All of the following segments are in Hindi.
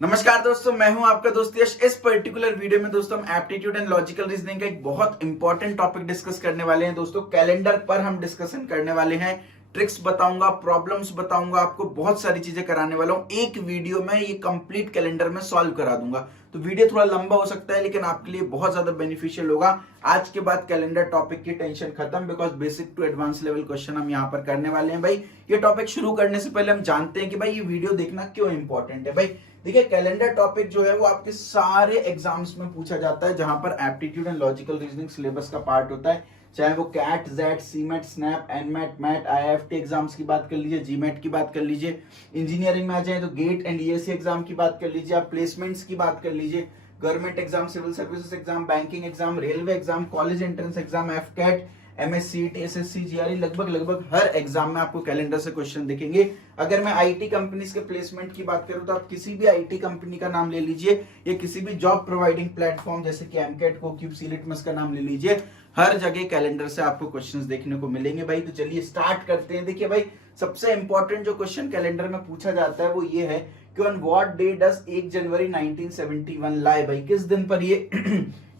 नमस्कार दोस्तों, मैं हूं आपका दोस्त यश। इस पर्टिकुलर वीडियो में दोस्तों हम एप्टीट्यूड एंड लॉजिकल रीजनिंग का एक बहुत इंपॉर्टेंट टॉपिक डिस्कस करने वाले हैं। दोस्तों कैलेंडर पर हम डिस्कशन करने वाले हैं, ट्रिक्स बताऊंगा, प्रॉब्लम्स बताऊंगा, आपको बहुत सारी चीजें कराने वाला हूं। एक वीडियो में ये कंप्लीट कैलेंडर में सॉल्व करा दूंगा। तो वीडियो थोड़ा लंबा हो सकता है लेकिन आपके लिए बहुत ज्यादा बेनिफिशियल होगा। आज के बाद कैलेंडर टॉपिक की टेंशन खत्म, because basic to advance level question हम यहाँ पर करने वाले हैं। भाई ये टॉपिक शुरू करने से पहले हम जानते हैं कि भाई ये वीडियो देखना क्यों इंपॉर्टेंट है। भाई देखिए, कैलेंडर टॉपिक जो है वो आपके सारे एग्जाम्स में पूछा जाता है, जहां पर aptitude and logical reasoning syllabus का पार्ट होता है। चाहे वो CAT, XAT, CMAT, SNAP, NMAT, MAT, IIFT exams की बात कर लीजिए, जीमेट की बात कर लीजिए, इंजीनियरिंग में आ जाए तो गेट एंड ईएससी एग्जाम की बात कर लीजिए, आप प्लेसमेंट्स की बात कर लीजिए, government exam, civil services exam, banking exam, railway exam, college entrance exam, FCAT, MSCT, SSC, GRE, लगभग हर एग्जाम में आपको कैलेंडर से क्वेश्चन दिखेंगे। अगर मैं आईटी कंपनीज के प्लेसमेंट की बात करूं तो आप किसी भी आईटी कंपनी का नाम ले लीजिए या किसी भी जॉब प्रोवाइडिंग प्लेटफॉर्म जैसे कि एमकेट, कोक्यूब, सीलिटमस का नाम ले लीजिए, हर जगह कैलेंडर से आपको क्वेश्चंस देखने को मिलेंगे। भाई तो चलिए स्टार्ट करते हैं। देखिए भाई, सबसे इंपॉर्टेंट जो क्वेश्चन कैलेंडर में पूछा जाता है वो ये है कि ऑन व्हाट डे डज 1 जनवरी 1971 लाई। भाई किस दिन पर ये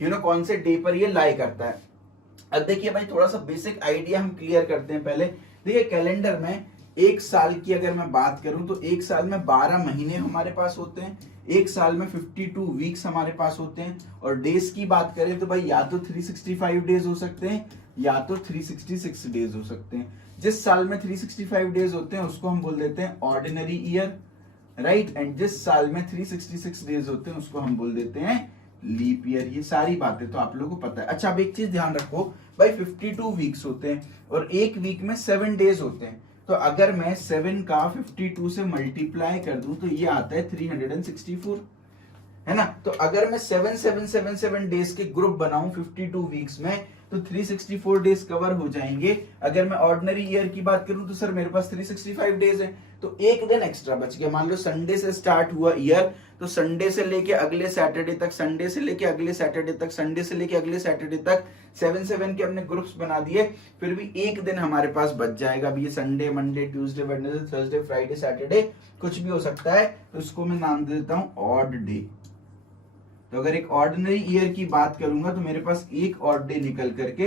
कौन से डे पर ये लाई करता है। अब देखिए भाई, थोड़ा सा बेसिक आइडिया हम क्लियर करते हैं पहले। देखिए कैलेंडर में एक साल की अगर मैं बात करूं तो एक साल में 12 महीने हमारे पास होते हैं, एक साल में 52 वीक्स हमारे पास होते हैं। और डेज की बात करें तो भाई या तो 365 डेज हो सकते हैं या तो 366 डेज हो सकते हैं। जिस साल में 365 डेज होते हैं उसको हम बोल देते हैं ऑर्डिनरी ईयर, राइट। एंड जिस साल में 366 डेज होते हैं उसको हम बोल देते हैं लीप ईयर। ये सारी बातें तो आप लोगों को पता है। अच्छा, अब एक चीज ध्यान रखो भाई, 52 वीक्स होते हैं और एक वीक में 7 डेज होते हैं। तो अगर मैं 7 का 52 से मल्टीप्लाई कर दूं तो ये आता है 364, है ना। तो अगर मैं 7 डेज के ग्रुप बनाऊं 52 वीक्स में तो 364 डेज कवर हो जाएंगे। अगर मैं ऑर्डिनरी ईयर की बात करूं तो सर मेरे पास 365 डेज है, तो एक दिन एक्स्ट्रा बच गया। मान लो संडे से स्टार्ट हुआ ईयर, तो संडे से लेके अगले सैटरडे तक, संडे से लेके अगले सैटरडे तक, संडे से लेके अगले सैटरडे तक 7 के हमने ग्रुप्स बना दिए। फिर भी एक दिन हमारे पास बच जाएगा। अभी ये Sunday, Monday, Tuesday, Wednesday, Thursday, Friday, Saturday कुछ भी हो सकता है, तो इसको मैं नाम दे देता हूं ऑड डे। तो अगर एक ऑर्डिनरी ईयर की बात करूंगा तो मेरे पास एक ऑड डे निकल करके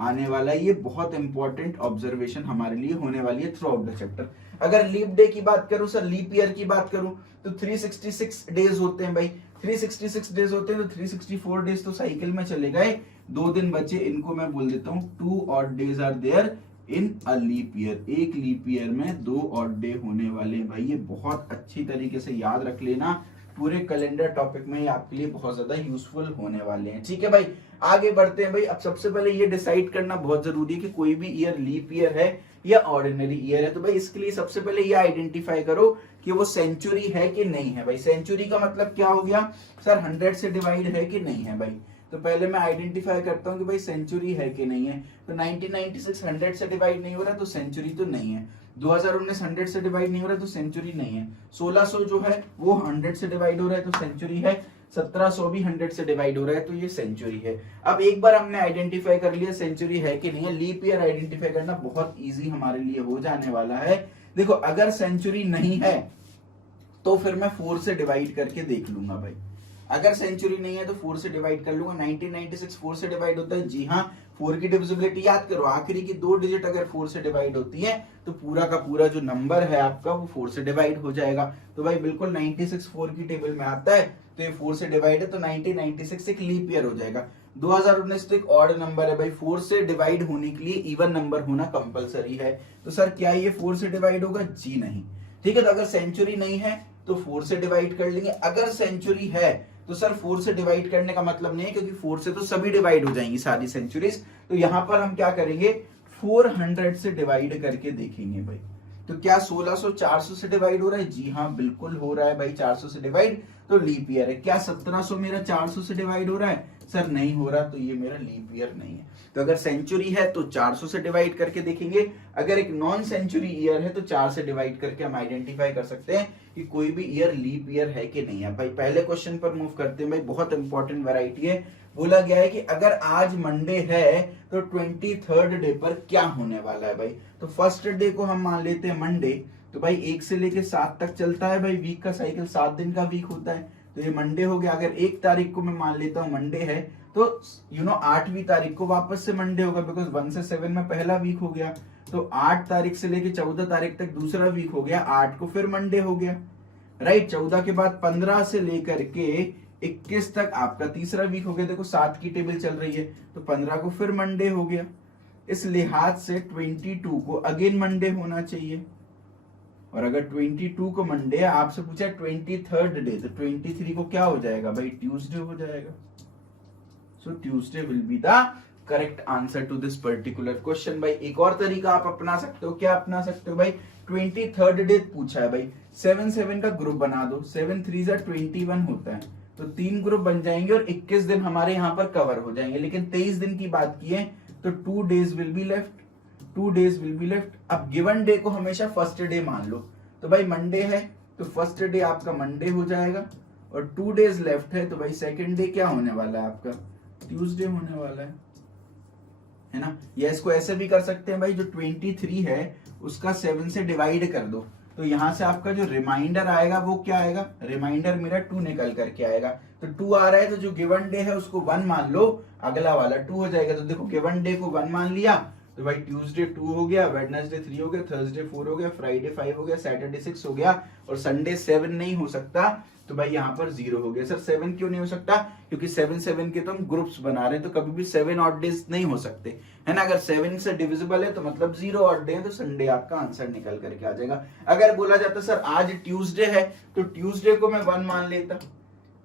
आने वाला है। ये बहुत इंपॉर्टेंट ऑब्जर्वेशन हमारे लिए होने वाली है थ्रू आउट द चैप्टर। अगर लीप डे की बात करूं, सर लीप ईयर की बात करूं तो 366 डेज होते हैं। भाई 366 डेज होते हैं तो 364 डेज तो साइकिल में चले गए, 2 दिन बचे, इनको मैं बोल देता हूं 2 odd days are there in a leap year. एक लीप ईयर में 2 ऑड डे होने वाले हैं। भाई ये बहुत अच्छी तरीके से याद रख लेना, पूरे कैलेंडर टॉपिक में आपके लिए बहुत ज्यादा यूजफुल होने वाले हैं। ठीक है भाई, आगे बढ़ते हैं। भाई अब सबसे पहले ये डिसाइड करना बहुत जरूरी है कि कोई भी ईयर लीप ईयर है या ऑर्डिनरी ईयर है। तो भाई इसके लिए सबसे पहले ये आइडेंटिफाई करो कि वो सेंचुरी है कि नहीं है। भाई सेंचुरी का मतलब क्या हो गया सर, 100 से डिवाइड है कि नहीं है। भाई तो पहले मैं आइडेंटिफाई करता हूं कि भाई सेंचुरी है कि नहीं है। तो 1996 100 से डिवाइड नहीं हो रहा तो सेंचुरी तो नहीं है। 2019 100 से डिवाइड नहीं हो रहा तो सेंचुरी नहीं है। 1600 जो है वो 100 से डिवाइड हो रहा है तो सेंचुरी है। 1700 भी 100 से डिवाइड हो रहा है तो ये सेंचुरी है। अब एक बार हमने आइडेंटिफाई कर लिया सेंचुरी है कि नहीं है, लीप ईयर आइडेंटिफाई करना बहुत इजी हमारे लिए हो जाने वाला है। देखो अगर सेंचुरी नहीं है तो फिर मैं 4 से डिवाइड करके देख लूंगा। भाई अगर सेंचुरी नहीं है तो 4 से डिवाइड कर लूंगा। 1996 4 से डिवाइड होता है, जी हाँ। 4 की डिविजिबिलिटी याद करो, आखिरी की 2 डिजिट अगर 4 से डिवाइड होती है तो पूरा का पूरा जो नंबर है आपका वो 4 से डिवाइड हो जाएगा। तो भाई बिल्कुल 96 4 की टेबल में आता है तो ये 4 से डिवाइड है, तो 1996 एक लीप ईयर हो जाएगा। 2019 तो एक ऑड नंबर है। भाई 4 से डिवाइड होने के लिए इवन नंबर होना कंपलसरी है। तो सर क्या ये 4 से डिवाइड होगा? जी नहीं। ठीक है, तो अगर सेंचुरी नहीं है तो 4 से डिवाइड कर लेंगे। अगर सेंचुरी है तो सर 4 से डिवाइड करने का मतलब नहीं है, क्योंकि 4 से तो सभी डिवाइड हो जाएंगी सारी सेंचुरीज। तो यहां पर हम क्या करेंगे, 400 से डिवाइड करके देखेंगे। भाई तो क्या 1600 400 से डिवाइड हो रहा है? जी हाँ बिल्कुल हो रहा है भाई, 400 से डिवाइड, तो लीप ईयर है। क्या 1700 मेरा 400 से डिवाइड हो रहा है? सर नहीं हो रहा, तो ये मेरा लीप ईयर नहीं है। तो अगर सेंचुरी है तो 400 से डिवाइड करके देखेंगे। अगर एक नॉन सेंचुरी ईयर है तो 4 से डिवाइड करके हम आइडेंटिफाई कर सकते हैं कि कोई भी ईयर लीप ईयर है कि नहीं है। भाई पहले क्वेश्चन पर मूव करते हैं। भाई बहुत इंपॉर्टेंट वैरायटी है। बोला गया है कि अगर आज मंडे है तो 23rd डे पर क्या होने वाला है। भाई तो फर्स्ट डे को हम मान लेते हैं मंडे, तो भाई 1 से लेके 7 तक चलता है भाई वीक का साइकिल, 7 दिन का वीक होता है। तो ये मंडे हो गया। अगर 1 तारीख को मैं मान लेता हूँ मंडे है, तो 8वीं तारीख को वापस से मंडे होगा, बिकॉज 1 से 7 में पहला वीक हो गया। तो 8 तारीख से लेके 14 तारीख तक दूसरा वीक हो गया, 8 को फिर मंडे हो गया, राइट। 14 के बाद 15 से लेकर के 21 तक आपका तीसरा वीक हो गया। देखो 7 की टेबल चल रही है, तो 15 को फिर मंडे हो गया। इस लिहाज से 22 को अगेन मंडे होना चाहिए। और अगर 22 को मंडे आपसे पूछा 23rd डे, तो 23 को क्या हो जाएगा भाई, ट्यूसडे हो जाएगा। So Tuesday will be the correct answer to this particular question. भाई एक और तरीका आप अपना सकते हो, क्या अपना सकते हो भाई, 23rd डे पूछा है भाई, 7 का ग्रुप बना दो, 7 3 21 होता है, तो 3 ग्रुप बन जाएंगे और 21 दिन हमारे यहाँ पर कवर हो जाएंगे। लेकिन 23 दिन की बात की है तो 2 days will be left, 2 days will be left. अब गिवन डे को हमेशा फर्स्ट डे मान लो, तो भाई मंडे है तो फर्स्ट डे आपका मंडे हो जाएगा, और 2 days लेफ्ट है तो भाई सेकंड डे क्या होने वाला है आपका, ट्यूसडे होने वाला है ना। या इसको ऐसे भी कर सकते हैं भाई, जो 23 है उसका 7 से डिवाइड कर दो, तो यहां से आपका जो रिमाइंडर आएगा वो क्या आएगा, रिमाइंडर मेरा 2 निकल करके आएगा। तो 2 आ रहा है तो जो गिवन डे है उसको 1 मान लो, अगला वाला 2 हो जाएगा। तो देखो गिवन डे को 1 मान लिया तो भाई ट्यूसडे 2 हो गया, वेडनेसडे 3 हो गया, थर्सडे 4 हो गया, फ्राइडे 5 हो गया, सैटरडे 6 हो गया, और संडे 7 नहीं हो सकता, तो भाई यहाँ पर 0 हो गया। सर 7 क्यों नहीं हो सकता, क्योंकि 7 के तो हम ग्रुप्स बना रहे हैं, तो कभी भी 7 ऑड डेज नहीं हो सकते, है ना। अगर 7 से डिविजिबल है तो मतलब 0 ऑड डे है, तो संडे आपका आंसर निकल करके आ जाएगा। अगर बोला जाता सर आज ट्यूसडे है, तो ट्यूसडे को मैं 1 मान लेता,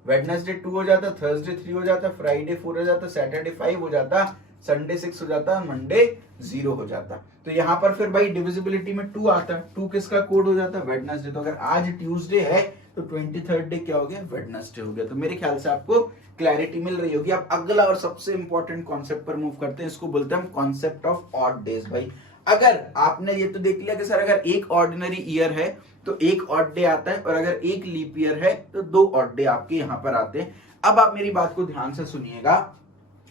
वेडनेसडे 2 हो जाता, थर्सडे 3 हो जाता, फ्राइडे 4 हो जाता, सैटरडे 5 हो जाता, संडे 6 हो जाता, मंडे 0 हो जाता। तो यहाँ पर फिर भाई डिविजिबिलिटी में 2 आता, 2 किसका कोड हो जाता, वेडनेसडे। तो अगर आज ट्यूसडे है तो 23rd डे क्या हो गया, वेडनेसडे हो गया। तो मेरे ख्याल से आपको क्लैरिटी मिल रही होगी। अब अगला और सबसे इंपॉर्टेंट कॉन्सेप्ट पर मूव करते हैं, इसको बोलते हैं कॉन्सेप्ट ऑफ ऑड डेज। भाई अगर आपने ये तो देख लिया कि सर अगर एक ऑर्डिनरी ईयर है तो एक ऑड डे आता है, और अगर एक लीप ईयर है तो 2 ऑड डे आपके यहाँ पर आते हैं। अब आप मेरी बात को ध्यान से सुनिएगा।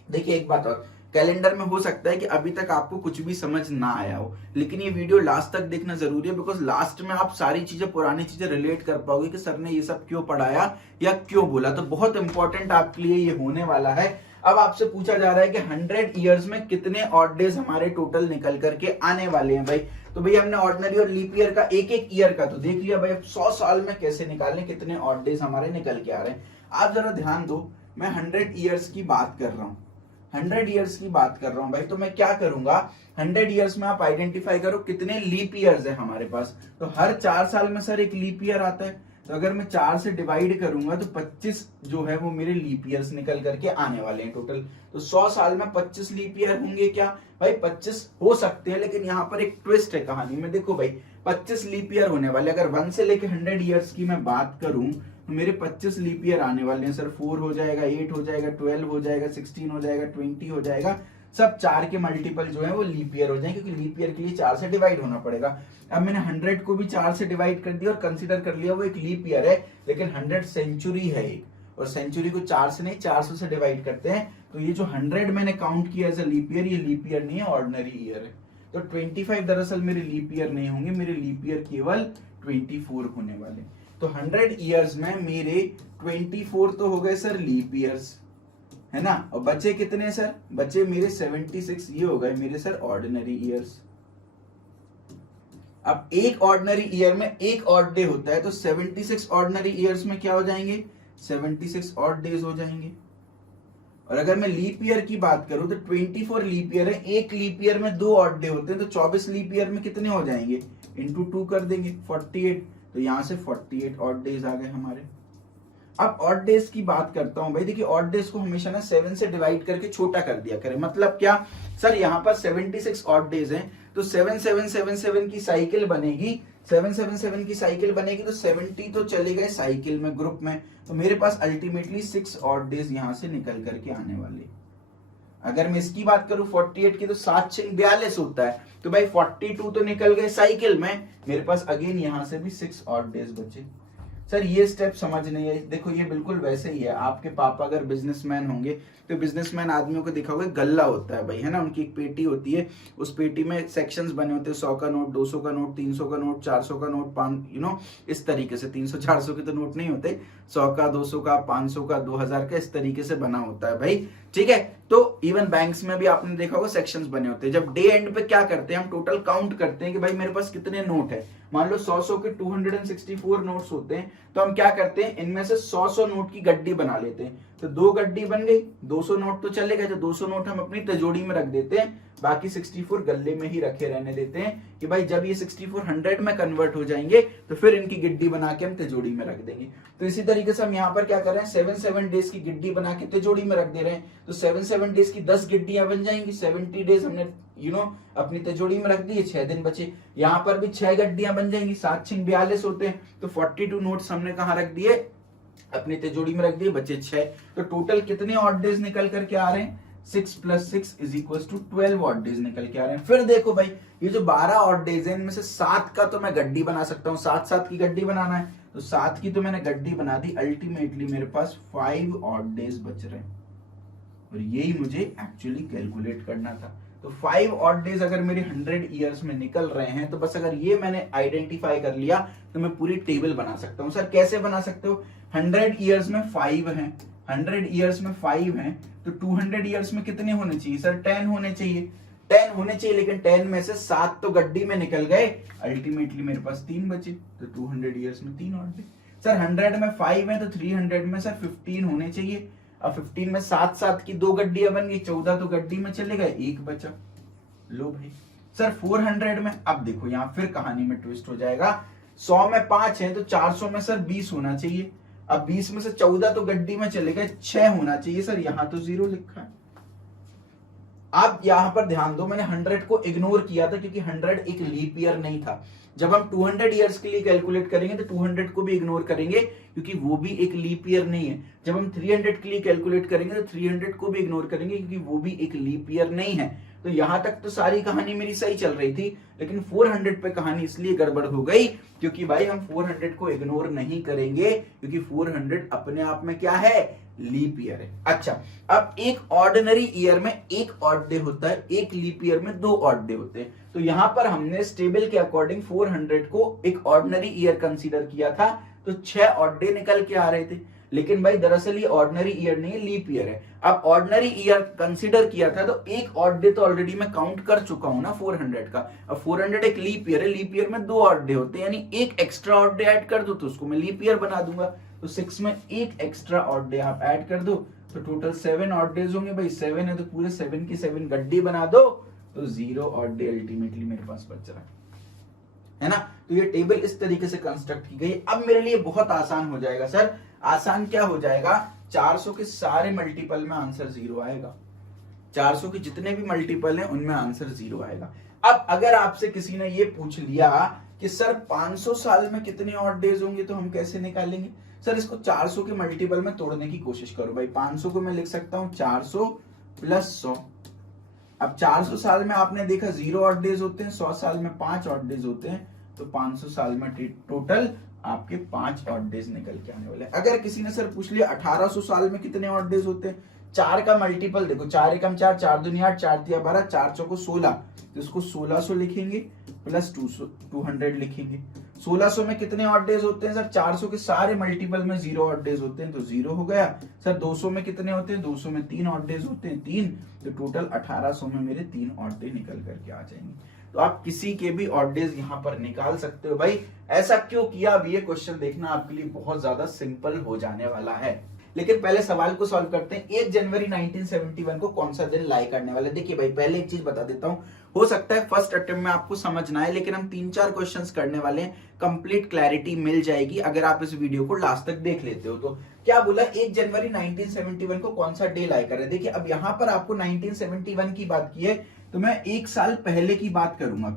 देखिए एक बात और, कैलेंडर में हो सकता है कि अभी तक आपको कुछ भी समझ ना आया हो, लेकिन ये वीडियो लास्ट तक देखना जरूरी है, बिकॉज लास्ट में आप सारी चीजें, पुरानी चीजें रिलेट कर पाओगे कि सर ने ये सब क्यों पढ़ाया या क्यों बोला। तो बहुत इंपॉर्टेंट आपके लिए ये होने वाला है। अब आपसे पूछा जा रहा है कि 100 ईयर्स में कितने ऑड डेज हमारे टोटल निकल करके आने वाले हैं। भाई तो भाई हमने ऑर्डिनरी और लीप ईयर का एक ईयर का तो देख लिया भाई, अब 100 साल में कैसे निकालने, कितने ऑड डेज हमारे निकल के आ रहे हैं। आप जरा ध्यान दो, मैं 100 ईयर्स की बात कर रहा हूं, 100 ईयर्स की बात कर रहा हूं भाई। तो मैं क्या करूंगा, 100 ईयर्स में आप आइडेंटिफाई करो कितने लीप ईयर्स है हमारे पास। तो हर 4 साल में सर एक लीप ईयर आता है, तो अगर मैं 4 से डिवाइड करूंगा तो 25 जो है वो मेरे लीप ईयर्स निकल करके आने वाले हैं टोटल। तो 100 साल में 25 लीप ईयर होंगे क्या भाई, 25 हो सकते हैं, लेकिन यहाँ पर एक ट्विस्ट है कहानी में। देखो भाई 25 लीप ईयर होने वाले, अगर 1 से लेके 100 ईयर्स की मैं बात करूं तो मेरे 25 लीप ईयर आने वाले हैं। सर 4 हो जाएगा, 8 हो जाएगा, 12 हो जाएगा, 16 हो जाएगा, 20 हो जाएगा, सब 4 के मल्टीपल जो है वो लीप ईयर हो जाएंगे, क्योंकि लीप ईयर के लिए 4 से डिवाइड होना पड़ेगा। अब मैंने 100 को भी 4 से डिवाइड कर दिया और कंसीडर कर लिया वो एक लीप ईयर है, लेकिन 100 सेंचुरी है एक, और सेंचुरी को 4 से नहीं 400 से डिवाइड करते हैं। तो ये जो 100 मैंने काउंट किया एज अ लीप ईयर, ये लीप ईयर नहीं है, ऑर्डिनरी ईयर है। तो 25 दरअसल मेरे लीप ईयर नहीं होंगे, मेरे लीप ईयर केवल 24 होने वाले। तो 100 ईयर्स में मेरे 24 तो हो गए सर लीप ईयर्स, है ना, और बचे कितने सर, बचे मेरे 76, ये हो गए मेरे सर ऑर्डिनरी ईयर्स। अब एक ऑर्डिनरी ईयर में एक ऑड डे होता है, तो 76 ऑर्डिनरी ईयर्स में क्या हो जाएंगे, 76 ऑड डेज हो जाएंगे। और अगर मैं लीप ईयर की बात करूं तो 24 लीप ईयर है, एक लीप ईयर में 2 ऑड डे होते हैं, तो 24 लीप ईयर में कितने हो जाएंगे, इंटू 2 कर देंगे, 48। तो यहां से 48 ऑड डेज आ गए हमारे। अब ऑड डेज की बात करता हूं भाई। देखिए ऑड डेज को हमेशा ना 7 से डिवाइड करके छोटा कर दिया करें। मतलब क्या सर, यहाँ पर 76 ऑड डेज हैं, तो 7777 की साइकिल बनेगी, 777 की साइकिल बनेगी, तो 70 तो चले गए साइकिल में, ग्रुप में, तो मेरे पास अल्टीमेटली 6 ऑड डेज यहां से निकल करके आने वाले। अगर मैं इसकी बात करूं 48 की, तो 7 6 42 होता है, तो भाई 42 तो निकल गए साइकिल में, मेरे पास अगेन यहां से भी 6 ऑड डेज बचे। सर ये स्टेप समझ नहीं है। देखो ये बिल्कुल वैसे ही है, आपके पापा अगर बिजनेसमैन होंगे तो बिजनेसमैन आदमियों को देखा होगा गल्ला होता है भाई, है ना, उनकी एक पेटी होती है, उस पेटी में सेक्शंस बने होते हैं, 100 का नोट, 200 का नोट, 300 का नोट, 400 का नोट, 5 इस तरीके से, 300 400 के तो नोट नहीं होते, 100 का, 200 का, 500 का, 2000 का, इस तरीके से बना होता है भाई, ठीक है। तो इवन बैंक्स में भी आपने देखा होगा सेक्शंस बने होते हैं। जब डे एंड पे क्या करते हैं, हम टोटल काउंट करते हैं कि भाई मेरे पास कितने नोट है। मान लो 100 के 264 नोट्स होते हैं, तो हम क्या करते हैं, इनमें से 100 नोट की गड्डी बना लेते हैं। तो 2 गड्डी बन गई, 200 नोट तो चले गए, जो 200 नोट हम अपनी तिजोरी में रख देते हैं, बाकी 64 गल्ले में ही रखे रहने देते हैं कि भाई जब ये 64 100 में कन्वर्ट हो जाएंगे तो फिर इनकी गिड्डी बना के हम तिजोरी में रख देंगे। तो इसी तरीके से हम यहाँ पर क्या कर रहे हैं, 7 डेज की गिड्डी बना के तिजोरी में रख दे रहे हैं। तो 7 डेज की 10 गिड्डियां बन जाएंगी, 70 डेज हमने अपनी तिजोरी में रख दी, 6 दिन बचे। यहाँ पर भी 6 गड्डियां बन जाएंगी, 7 6 42 होते हैं, तो 42 नोट्स हमने कहाँ रख दिए, अपनी तिजोरी में रख दिए, बचे 6। तो टोटल कितने ऑड डेज निकल करके आ रहे हैं, 6 + 6 = 12 ऑड डेज निकल के आ रहे हैं। फिर देखो भाई ये जो 12 ऑड डेज है, इनमें से 7 का तो मैं गड्डी बना सकता हूँ, 7 की गड्डी बनाना है, तो 7 की तो मैंने गड्डी बना दी। अल्टीमेटली मेरे पास 5 ऑड डेज बच रहे हैं, और यही मुझे एक्चुअली कैलकुलेट करना था। तो 5 ऑड डेज अगर मेरे 100 ईयर्स में निकल रहे हैं, तो बस अगर ये मैंने आइडेंटिफाई कर लिया तो मैं पूरी टेबल बना सकता हूं। सर कैसे बना सकते हो, 100 ईयर्स में 5 हैं, 100 ईयर्स में 5 हैं, तो 200 ईयर्स में कितने होने चाहिए सर, 10 होने चाहिए, 10 होने चाहिए, लेकिन 10 में से 7 तो गड्डी में निकल गए, अल्टीमेटली मेरे पास 3 बचे, तो 200 ईयर्स में 3 ऑड डे। सर 100 में 5 है, तो 300 में सर 15 होने चाहिए। अब 15 में 7 की 2 गड्डियां बन गई, 14 तो गड्डी में चले गए, 1 बचा। लो भाई सर 400 में, अब देखो यहां फिर कहानी में ट्विस्ट हो जाएगा, 100 में 5 है, तो 400 में सर 20 होना चाहिए। अब 20 में से 14 तो गड्डी में चले गए, 6 होना चाहिए। सर यहां तो 0 लिखा है। आप यहां पर ध्यान दो, मैंने 100 को इग्नोर किया था क्योंकि 100 एक लीप ईयर नहीं था। जब हम 200 ईयर्स के लिए कैलकुलेट करेंगे तो 200 को भी इग्नोर करेंगे क्योंकि वो भी एक लीप ईयर नहीं है। जब हम 300 के लिए कैलकुलेट करेंगे तो 300 को भी इग्नोर करेंगे क्योंकि वो भी एक लीप ईयर नहीं है। तो यहां तक तो सारी कहानी मेरी सही चल रही थी, लेकिन 400 पे कहानी इसलिए गड़बड़ हो गई क्योंकि भाई हम 400 को इग्नोर नहीं करेंगे क्योंकि 400 अपने आप में क्या है, लीप ईयर है। अच्छा, अब एक ऑर्डिनरी ईयर में 1 ऑड डे होता है, एक लीप ईयर में 2 ऑड डे होते हैं। तो यहां पर हमने स्टेबल के अकॉर्डिंग 400 को एक ऑर्डिनरी ईयर कंसीडर किया था, तो 6 ऑड डे निकल के आ रहे थे। लेकिन भाई दरअसल ये ऑर्डिनरी ईयर नहीं है, लीप ईयर है। अब ऑर्डिनरी ईयर कंसीडर किया था तो 1 ऑड डे तो ऑलरेडी मैं काउंट कर चुका हूं ना 400 का। अब 400 एक लीप ईयर है, लीप ईयर में 2 ऑड डे होते हैं, यानी एक एक्स्ट्रा ऑड डे ऐड कर दो तो उसको मैं लीप ईयर बना दूंगा। तो 6 में एक एक्स्ट्रा ऑड डे आप ऐड कर दो तो टोटल 7 ऑड डेज होंगे। भाई 7 है तो पूरे 7 की 7 गड्डी बना दो तो 0 ऑड डे अल्टीमेटली मेरे पास बच रहा है ना। तो ये टेबल इस तरीके से कंस्ट्रक्ट की गई। अब मेरे लिए बहुत आसान हो जाएगा। सर आसान क्या हो जाएगा, 400 के सारे मल्टीपल में आंसर 0 आएगा, 400 के जितने भी मल्टीपल हैं उनमें आंसर 0 आएगा। अब अगर आपसे किसी ने ये पूछ लिया कि सर 500 साल में कितने ऑड डेज होंगे तो हम कैसे निकालेंगे, सर इसको 400 के मल्टीपल में तोड़ने की कोशिश करो। भाई 500 को मैं लिख सकता हूं 400 + 100। अब 400 साल में आपने देखा 0 ऑड डेज होते हैं, 100 साल में 5 ऑड डेज होते हैं, तो 500 साल में टोटल आपके 5 ऑड डेज निकल के आने वाले हैं। अगर किसी ने सर पूछ लिया 1800 साल में कितने ऑड डेज होते हैं, 4 का मल्टीपल देखो, 4 एकम 4, 4 दूनी 8, 4 तिया 12, 4 चौको 16, तो इसको 1600 लिखेंगे प्लस 200 लिखेंगे। 1600 में कितने ऑड डेज होते हैं सर, 400 के सारे मल्टीपल में 0 ऑड डेज होते हैं तो 0 हो गया। सर 200 में कितने होते हैं, 200 में 3 ऑड डेज होते हैं 3, तो टोटल 1800 में मेरे 3 ऑड डे निकल करके आ जाएंगे। तो आप किसी के भी ऑड डेज यहां पर निकाल सकते हो। भाई ऐसा क्यों किया, अब ये क्वेश्चन देखना आपके लिए बहुत ज्यादा सिंपल हो जाने वाला है। लेकिन पहले सवाल को सॉल्व करते हैं। 1 जनवरी 1971 को कौन सा दिन लाई करने वाले। देखिए भाई पहले एक चीज बता देता हूं, हो सकता है फर्स्ट अटेम्प्ट में आपको समझना है, लेकिन हम 3-4 क्वेश्चंस करने वाले हैं, कंप्लीट क्लैरिटी मिल जाएगी अगर आप इस वीडियो को लास्ट तक देख लेते हो। तो क्या बोला, 1 जनवरी 1971 को कौन सा डे लाई कर रहे हैं। देखिए अब यहां पर आपको 1971 की बात की है तो मैं 1 साल पहले की बात करूंगा।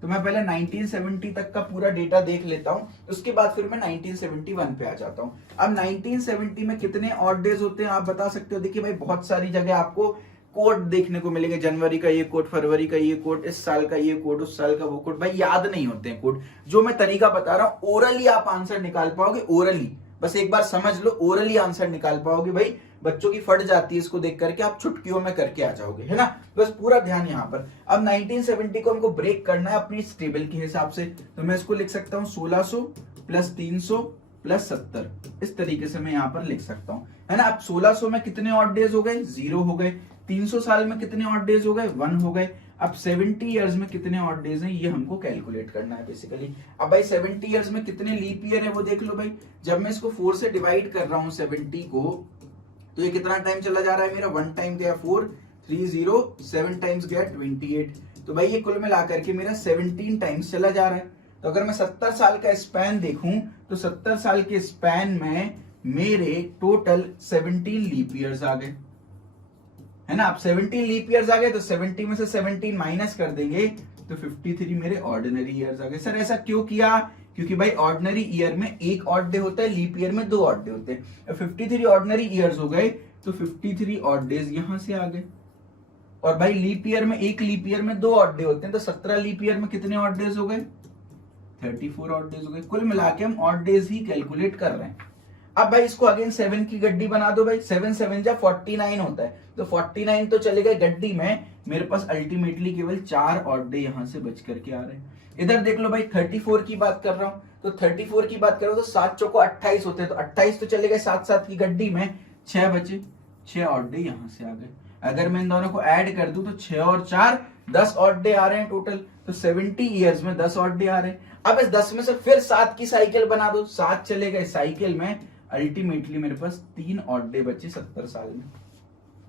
तो मैं पहले 1970 तक का पूरा डेटा देख लेता हूं, उसके बाद फिर मैं 1971 पे आ जाता हूं। अब 1970 में कितने ऑड डेज होते हैं आप बता सकते हो। देखिए भाई बहुत सारी जगह आपको कोड देखने को मिलेंगे, जनवरी का ये कोड, फरवरी का ये कोड, इस साल का ये कोड, उस साल का वो कोड। भाई याद नहीं होते हैं कोड। जो मैं तरीका बता रहा हूं ओरली आप आंसर निकाल पाओगे, ओरली बस एक बार समझ लो, ओरली आंसर निकाल पाओगे। भाई बच्चों की फट जाती है इसको देख करके, आप चुटकियों में करके आ जाओगे, है ना। बस पूरा ध्यान यहाँ पर। अब 1970 को हमको ब्रेक करना है अपनी टेबल के हिसाब से, तो मैं इसको लिख सकता हूँ 1600 प्लस 300 प्लस 70, इस तरीके से मैं यहाँ पर लिख सकता हूँ, है ना। अब 1600 में कितने ऑड डेज हो गए, 0 हो गए। 300 साल में कितने ऑड डेज हो गए, 1 हो गए। अब 70 इयर्स में कितने ऑड डेज हैं, ये हमको कैलकुलेट करना है बेसिकली। अब भाई 70 इयर्स में कितने लीप ईयर है वो देख लो भाई। जब मैं इसको 4 से डिवाइड कर रहा हूँ 70 को, तो ये कितना टाइम चला जा रहा है मेरा, 1 टाइम गया 4, 3 0, 7 टाइम्स गया 28। तो भाई ये कुल मिलाकर के मेरा 17 टाइम्स चला जा रहा है। तो अगर मैं 70 साल का स्पैन देखूं तो 70 साल के स्पैन में मेरे टोटल 17 लीप ईयर्स आ गए, है ना। अब 17 लीप ईयर्स आ गए तो 70 में से 17 माइनस कर देंगे तो 53 मेरे ऑर्डिनरी ईयर्स आ गए। सर ऐसा क्यों किया, क्योंकि भाई ऑर्डिनरी ईयर में एक ऑड डे होता है, लीप ईयर में 2 ऑड डे होते हैं। 53 ऑर्डिनरी ईयर्स हो गए तो 53 ऑड डेज यहां से आ गए। और भाई लीप ईयर में, एक लीप ईयर में 2 ऑड डे होते हैं, तो 17 लीप ईयर में कितने ऑड डेज हो गए, 34 ऑड डेज हो गए। कुल मिला के हम ऑड डेज ही कैलकुलेट कर रहे हैं। अब भाई इसको अगेन 7 की गड्डी बना दो भाई, 7 7 जा 49 होता है, तो 49 तो चले गए गड्डी में, मेरे पास अल्टीमेटली केवल 4 ऑड डे यहां से बच करके आ रहे हैं। इधर देख लो भाई 34 की बात कर रहा हूं, तो 34 की बात करो तो 7 चौको 28 होते हैं, तो 28 तो चले गए 7 7 की गड्डी में, 6 बचे, 6 ऑड डे यहां से आ गए। अगर मैं इन दोनों को ऐड कर दूं तो 6 और 4 10 ऑड डे आ रहे हैं टोटल, तो 70 इयर्स में 10 ऑड डे आ रहे हैं। अब इस 10 में से फिर 7 की साइकिल बना दो, 7 चले गए साइकिल में, अल्टीमेटली मेरे पास 3 ऑड डे बचे 70 साल में।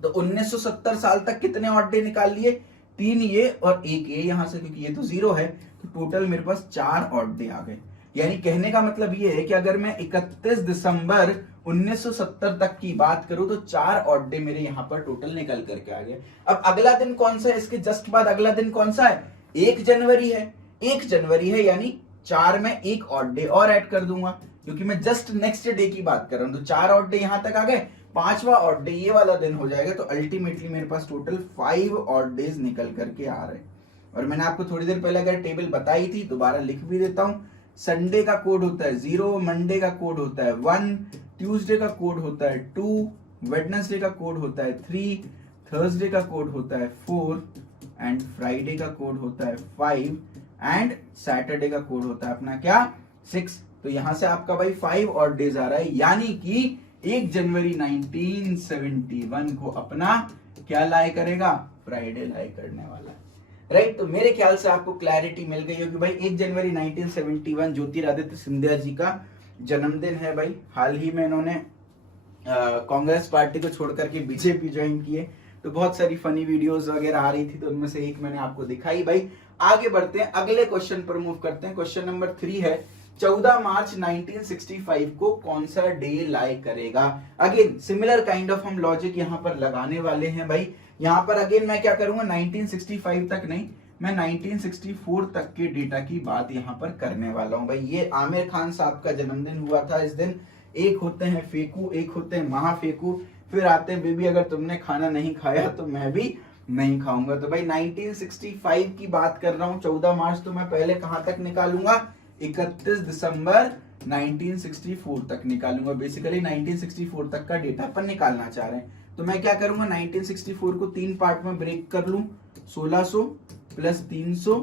तो 1970 साल तक कितने ऑड डे निकाल लिए, 3 ये और 1 ये यहां से, क्योंकि ये तो 0 है, तो टोटल मेरे पास 4 ऑड डे आ गए। यानी कहने का मतलब ये है कि अगर मैं 31 दिसंबर 1970 तक की बात करूं तो 4 ऑड डे मेरे यहां पर टोटल निकल करके आ गए। अब अगला दिन कौन सा है, इसके जस्ट बाद अगला दिन कौन सा है, 1 जनवरी है। 1 जनवरी है यानी 4 में 1 ऑड डे और ऐड कर दूंगा, क्योंकि मैं जस्ट नेक्स्ट डे की बात कर रहा हूं। तो 4 ऑड डे यहां तक आ गए, 5वां ऑड डे ये वाला दिन हो जाएगा, तो अल्टीमेटली मेरे पास टोटल 5 ऑड डेज निकल करके आ रहे हैं। और मैंने आपको थोड़ी देर पहले अगर टेबल बताई थी, दोबारा लिख भी देता हूं। संडे का कोड होता है 0, मंडे का कोड होता है 1, ट्यूसडे का कोड होता है 2, वेडनेसडे का कोड होता है 3, थर्सडे का कोड होता है 4 एंड फ्राइडे का कोड होता है 5 एंड सैटरडे का कोड होता है अपना क्या, 6। तो यहां से आपका भाई 5 ऑड डेज आ रहा है, यानी कि 1 जनवरी 1971 को अपना क्या लाए करेगा, फ्राइडे लाए करने वाला है, राइट। तो मेरे ख्याल से आपको क्लैरिटी मिल गई होगी भाई। 1 जनवरी 1971 ज्योतिरादित्य सिंधिया जी का जन्मदिन है भाई। हाल ही में इन्होंने कांग्रेस पार्टी को छोड़ करके बीजेपी ज्वाइन किए, तो बहुत सारी फनी वीडियोस वगैरह आ रही थी, तो उनमें से एक मैंने आपको दिखाई भाई। आगे बढ़ते हैं, अगले क्वेश्चन पर मूव करते हैं। क्वेश्चन नंबर 3 है, 14 मार्च 1965 को कौन सा डे लाई करेगा। अगेन सिमिलर काइंड ऑफ हम लॉजिक यहां पर लगाने वाले हैं भाई। यहां पर अगेन मैं क्या करूंगा, 1965 तक नहीं, मैं 1964 तक के डेटा की बात यहां पर करने वाला हूं भाई। ये आमिर खान साहब का जन्मदिन हुआ था इस दिन। एक होते हैं फेकू, एक होते हैं महाफेकू, फिर आते हैं बेबी अगर तुमने खाना नहीं खाया तो मैं भी नहीं खाऊंगा। तो भाई 1965 की बात कर रहा हूं, 14 मार्च, तो मैं पहले कहां तक निकालूंगा, 31 दिसंबर 1964 तक निकालूंगा। बेसिकली 1964 तक का डेटा अपन निकालना चाह रहे हैं। तो मैं क्या करूंगा, 1964 को 3 पार्ट में ब्रेक कर लूं, 1600 प्लस 300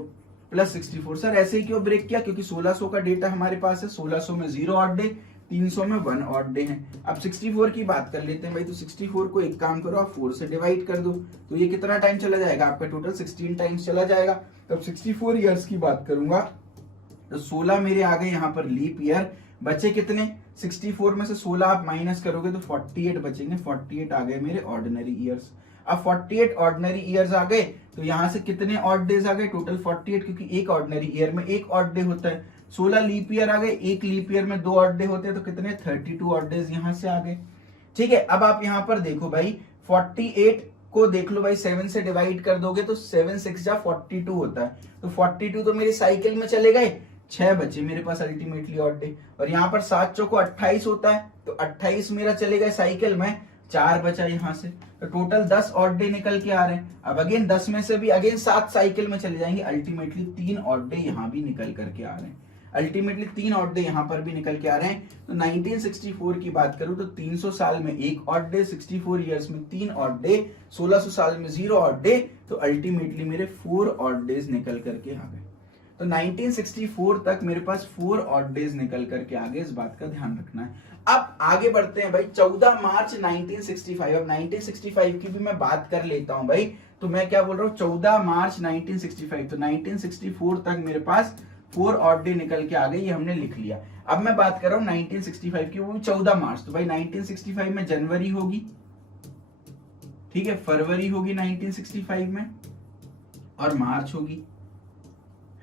प्लस 64। सर ऐसे ही क्यों ब्रेक किया, क्योंकि 1600 का डेटा हमारे पास है, 1600 में 0 ऑड डे, 300 में 1 ऑड डे है। अब 64 की बात कर लेते हैं भाई। तो 64 को एक काम करो, आप 4 से डिवाइड कर दो, तो ये कितना टाइम चला जाएगा आपका, टोटल 16 टाइम्स चला जाएगा। तब 64 ईयर्स की बात करूंगा तो 16 मेरे आ गए यहाँ पर लीप ईयर, बचे कितने, 64 में से 16 आप माइनस करोगे तो 48 बचेंगे, 48 आ गए मेरे ऑर्डिनरी ईयर्स। अब 48 ऑर्डिनरी ईयर्स आ गए, तो यहां से कितने ऑड डेज आ गए, टोटल 48, क्योंकि एक ऑर्डिनरी ईयर में 1 ऑड डे होता है। 16 लीप ईयर आ गए, एक लीप ईयर में 2 ऑड डे होते हैं, तो कितने, 32 ऑड डेज यहां से आ गए। ठीक है, अब आप यहां पर देखो भाई, 48 को देख लो भाई, 7 से डिवाइड कर दोगे तो 7 6 जा 42 होता है, तो 42 तो मेरी साइकिल में चले गए, 6 बचे मेरे पास अल्टीमेटली ऑड डे। और यहाँ पर 7 चौको 28 होता है, तो 28 मेरा चले गए साइकिल में, 4 बचा यहाँ से, तो टोटल 10 ऑड डे निकल के आ रहे हैं। अब अगेन 10 में से भी अगेन 7 साइकिल में चले जाएंगे, अल्टीमेटली 3 ऑड डे यहाँ भी निकल करके आ रहे हैं, अल्टीमेटली 3 ऑड डे यहाँ पर भी निकल के आ रहे हैं। तो 1964 की बात करूं तो 300 साल में 1 ऑड डे, 64 इयर्स में 3 ऑड डे, 1600 साल में 0 ऑड डे, तो अल्टीमेटली मेरे 4 ऑड डेज निकल करके आ गए। तो 1964 तक मेरे पास 4 ऑड डेज निकल करके आ गए, इस बात का ध्यान रखना है। अब आगे बढ़ते हैं भाई, 14 मार्च 1965। अब 1965 की भी मैं बात कर लेता हूं भाई, तो मैं क्या बोल रहा हूं, 14 मार्च 1965, तो 1964 तक मेरे पास 4 ऑड डे निकल के आ गए, ये हमने लिख लिया। अब मैं बात कर रहा हूं 1965 की, वो भी 14 मार्च, तो भाई 1965 में जनवरी होगी, ठीक है, फरवरी होगी 1965 में, और मार्च होगी,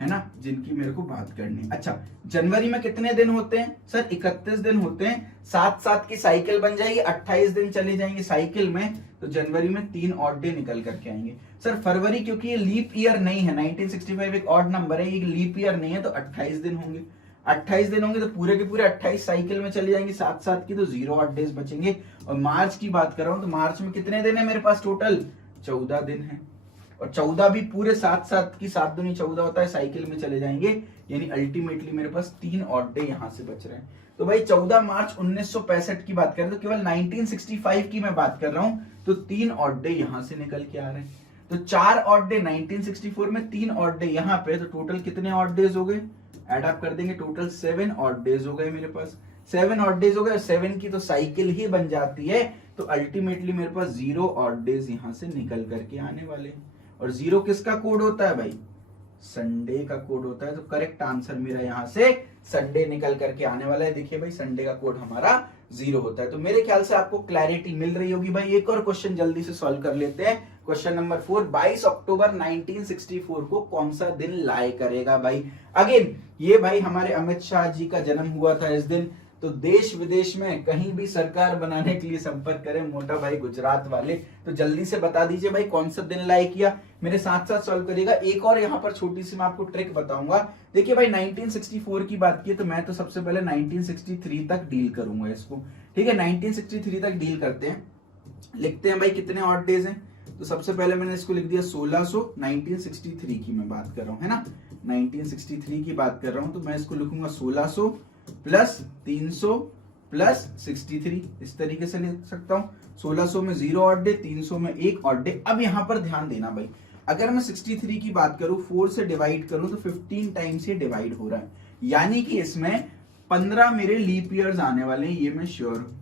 है ना, जिनकी मेरे को बात करनी है। अच्छा, जनवरी में कितने दिन होते हैं सर, 31 दिन होते हैं, 7-7 की साइकिल बन जाएगी, 28 दिन चले जाएंगे साइकिल में, तो जनवरी में 3 ऑड डे निकल करके आएंगे। सर फरवरी, क्योंकि ये लीप ईयर नहीं है, 1965 एक ऑड नंबर है, ये लीप ईयर नहीं है, तो 28 दिन होंगे, 28 दिन होंगे तो पूरे के पूरे 28 साइकिल में चले जाएंगे 7-7 की, तो 0 ऑड डेज बचेंगे। और मार्च की बात कर रहा हूं तो मार्च में कितने दिन है मेरे पास, टोटल 14 दिन है, और 14 भी पूरे 7-7 की, 7 दूनी 14 होता है, साइकिल में चले जाएंगे, यानी अल्टीमेटली मेरे पास 3 ऑड डे यहां से बच रहे हैं। तो भाई 14 मार्च 1965 की बात करें तो केवल 1965 की मैं बात कर रहा हूं, तो 3 ऑड डे यहां से निकल के आ रहे हैं। तो 4 ऑड डे 1964 में, 3 ऑड डे यहां पे, तो टोटल कितने ऑड डेज हो गए, एड अप कर देंगे, टोटल 7 ऑड डेज हो गए मेरे पास, 7 ऑड डेज हो गए, 7 की तो साइकिल ही बन जाती है, तो अल्टीमेटली मेरे पास 0 ऑड डेज यहां से निकल करके आने वाले हैं। और 0 किसका कोड होता है भाई, संडे का कोड होता है, तो करेक्ट आंसर मेरा यहां से संडे निकल करके आने वाला है। देखिए भाई, संडे का कोड हमारा 0 होता है। तो मेरे ख्याल से आपको क्लैरिटी मिल रही होगी भाई। एक और क्वेश्चन जल्दी से सॉल्व कर लेते हैं। क्वेश्चन नंबर 4, 22 अक्टूबर 1964 को कौन सा दिन लाई करेगा भाई। अगेन ये भाई हमारे अमित शाह जी का जन्म हुआ था इस दिन, तो देश विदेश में कहीं भी सरकार बनाने के लिए संपर्क करें मोटा भाई गुजरात वाले। तो जल्दी से बता दीजिए भाई कौन सा दिन लाई किया, मेरे साथ साथ सॉल्व करिएगा। एक और यहाँ पर छोटी सी मैं आपको ट्रिक बताऊंगा। देखिए भाई 1964 की बात की तो मैं तो सबसे पहले 1963 तक डील करूंगा इसको, ठीक है, 1963 तक डील करते हैं। लिखते हैं भाई कितने ऑड डेज हैं, तो सबसे पहले मैंने इसको लिख दिया 1600, 1963 की मैं बात कर रहा हूँ, है ना, 1963 की बात कर रहा हूँ, तो मैं इसको लिखूंगा 1600 प्लस 300 प्लस 63, इस तरीके से लिख सकता हूं। 1600 में 0 ऑड डे, 300 में 1 ऑड डे। अब यहां पर ध्यान देना भाई, अगर मैं 63 की बात करूं, 4 से डिवाइड करूं तो 15 टाइम्स ये डिवाइड हो रहा है, यानी कि इसमें 15 मेरे लीप ईयर्स आने वाले हैं, ये मैं श्योर हूं,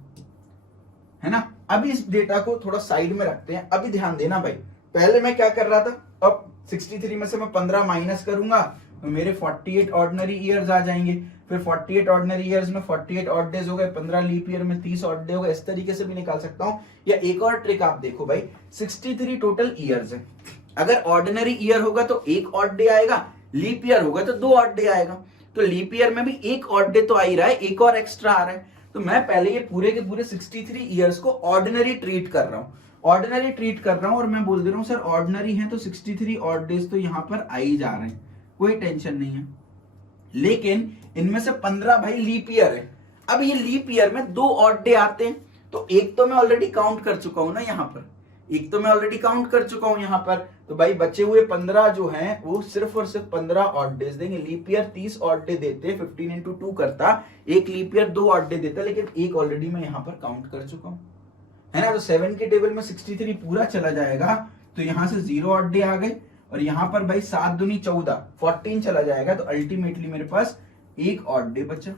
है ना। अभी इस डेटा को थोड़ा साइड में रखते हैं। अभी ध्यान देना भाई, पहले मैं क्या कर रहा था, अब 63 में से मैं 15 माइनस करूंगा तो मेरे 48 ऑर्डिनरी ईयर्स आ जाएंगे। फिर 48 ऑर्डिनरी ईयर्स में 48 ऑड डेज हो गए, 15 लीप ईयर में 30 ऑड डे हो गए। इस तरीके से भी निकाल सकता हूं। या एक और ट्रिक आप देखो भाई, 63 टोटल ईयर्स है, अगर ऑर्डिनरी ईयर होगा तो 1 ऑड डे आएगा, लीप ईयर होगा तो 2 ऑड डे आएगा। तो लीप ईयर में भी 1 ऑड डे तो आ ही रहा है, एक और एक्स्ट्रा आ रहा है। तो मैं पहले ये पूरे के पूरे 63 ईयर्स को ऑर्डिनरी ट्रीट कर रहा हूं, ऑर्डिनरी ट्रीट कर रहा हूं, और मैं बोल दे रहा हूं सर ऑर्डिनरी है तो 63 ऑड डेज तो यहां पर आ ही जा रहे हैं, कोई टेंशन नहीं है। लेकिन इनमें से 15 भाई लीप ईयर है। अब ये लीप ईयर में 2 ऑड डे आते हैं, तो एक तो मैं ऑलरेडी काउंट कर चुका हूं ना यहाँ पर, एक तो मैं ऑलरेडी काउंट कर चुका हूं यहाँ पर। तो भाई बचे हुए 15 जो हैं वो सिर्फ और सिर्फ 15 ऑड डेज देंगे। लीप ईयर 30 ऑड डे देते, 15 इंटू 2 करता, एक लीप ईयर 2 ऑड डे देता, लेकिन एक ऑलरेडी मैं यहाँ पर काउंट कर चुका हूं, है ना। तो 7 के टेबल में 63 पूरा चला जाएगा, तो यहां से 0 ऑड डे आ गए, और यहां पर भाई 7 दूनी 14, 14 चला जाएगा, तो अल्टीमेटली मेरे पास 1 ऑड डे बचा।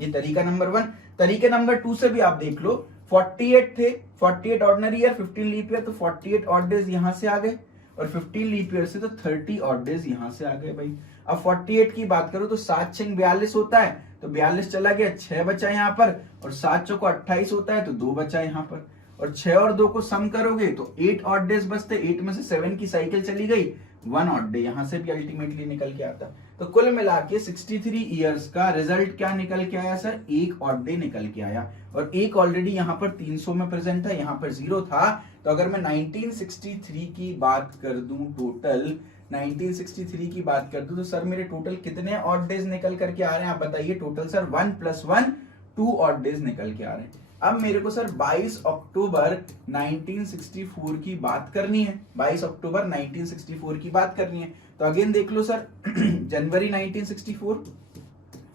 ये तरीका नंबर 1। तरीके नंबर 2 से भी आप देख लो, 48 थे, 48 ऑर्डिनरी ईयर, 15 लीप ईयर, तो 48 ऑड डेज यहां से आ गए, और 15 लीप ईयर से तो 30 ऑड डेज यहां से आ गए भाई। अब 48 की बात करो तो 7 6 42 होता है, तो 42 चला गया, 6 बचा यहाँ पर, और 7 चौको 28 होता है, तो 2 बचा यहाँ पर, और 6 और 2 को सम करोगे तो 8 ऑड डेज बचते, 8 में से 7 की साइकिल चली गई, 1 ऑड डे यहां से भी अल्टीमेटली निकल के आता। तो कुल मिला के 63 ईयर्स का रिजल्ट क्या निकल के आया सर, 1 ऑड डे निकल के आया, और एक ऑलरेडी यहाँ पर 300 में प्रेजेंट था, यहाँ पर 0 था। तो अगर मैं 1963 की बात कर दूं, टोटल 1963 की बात कर दूं, तो सर मेरे टोटल कितने ऑड डेज निकल करके आ रहे हैं आप बताइए। टोटल सर 1 + 1 2 ऑड डेज निकल के आ रहे हैं। अब मेरे को सर 22 अक्टूबर 1964 की बात करनी है, 22 अक्टूबर 1964 की बात करनी है। तो अगेन देख लो सर, जनवरी 1964,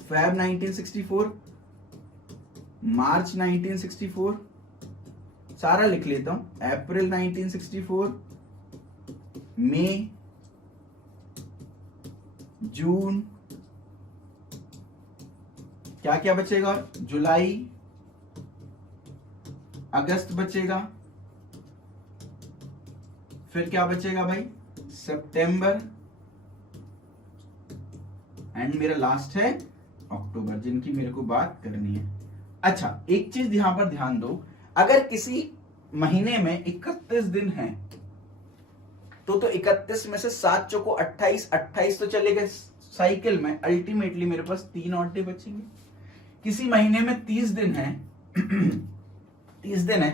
फेब 1964, मार्च 1964, सारा लिख लेता हूं, अप्रैल 1964, मई, जून, क्या क्या बचेगा, जुलाई, अगस्त बचेगा, फिर क्या बचेगा भाई, सितंबर, एंड मेरा लास्ट है अक्टूबर, जिनकी मेरे को बात करनी है। अच्छा, एक चीज यहां पर ध्यान दो, अगर किसी महीने में 31 दिन हैं तो 31 में से 7 चौको 28, 28 तो चले गए साइकिल में, अल्टीमेटली मेरे पास 3 और डे बचेंगे। किसी महीने में 30 दिन है 30 दिन है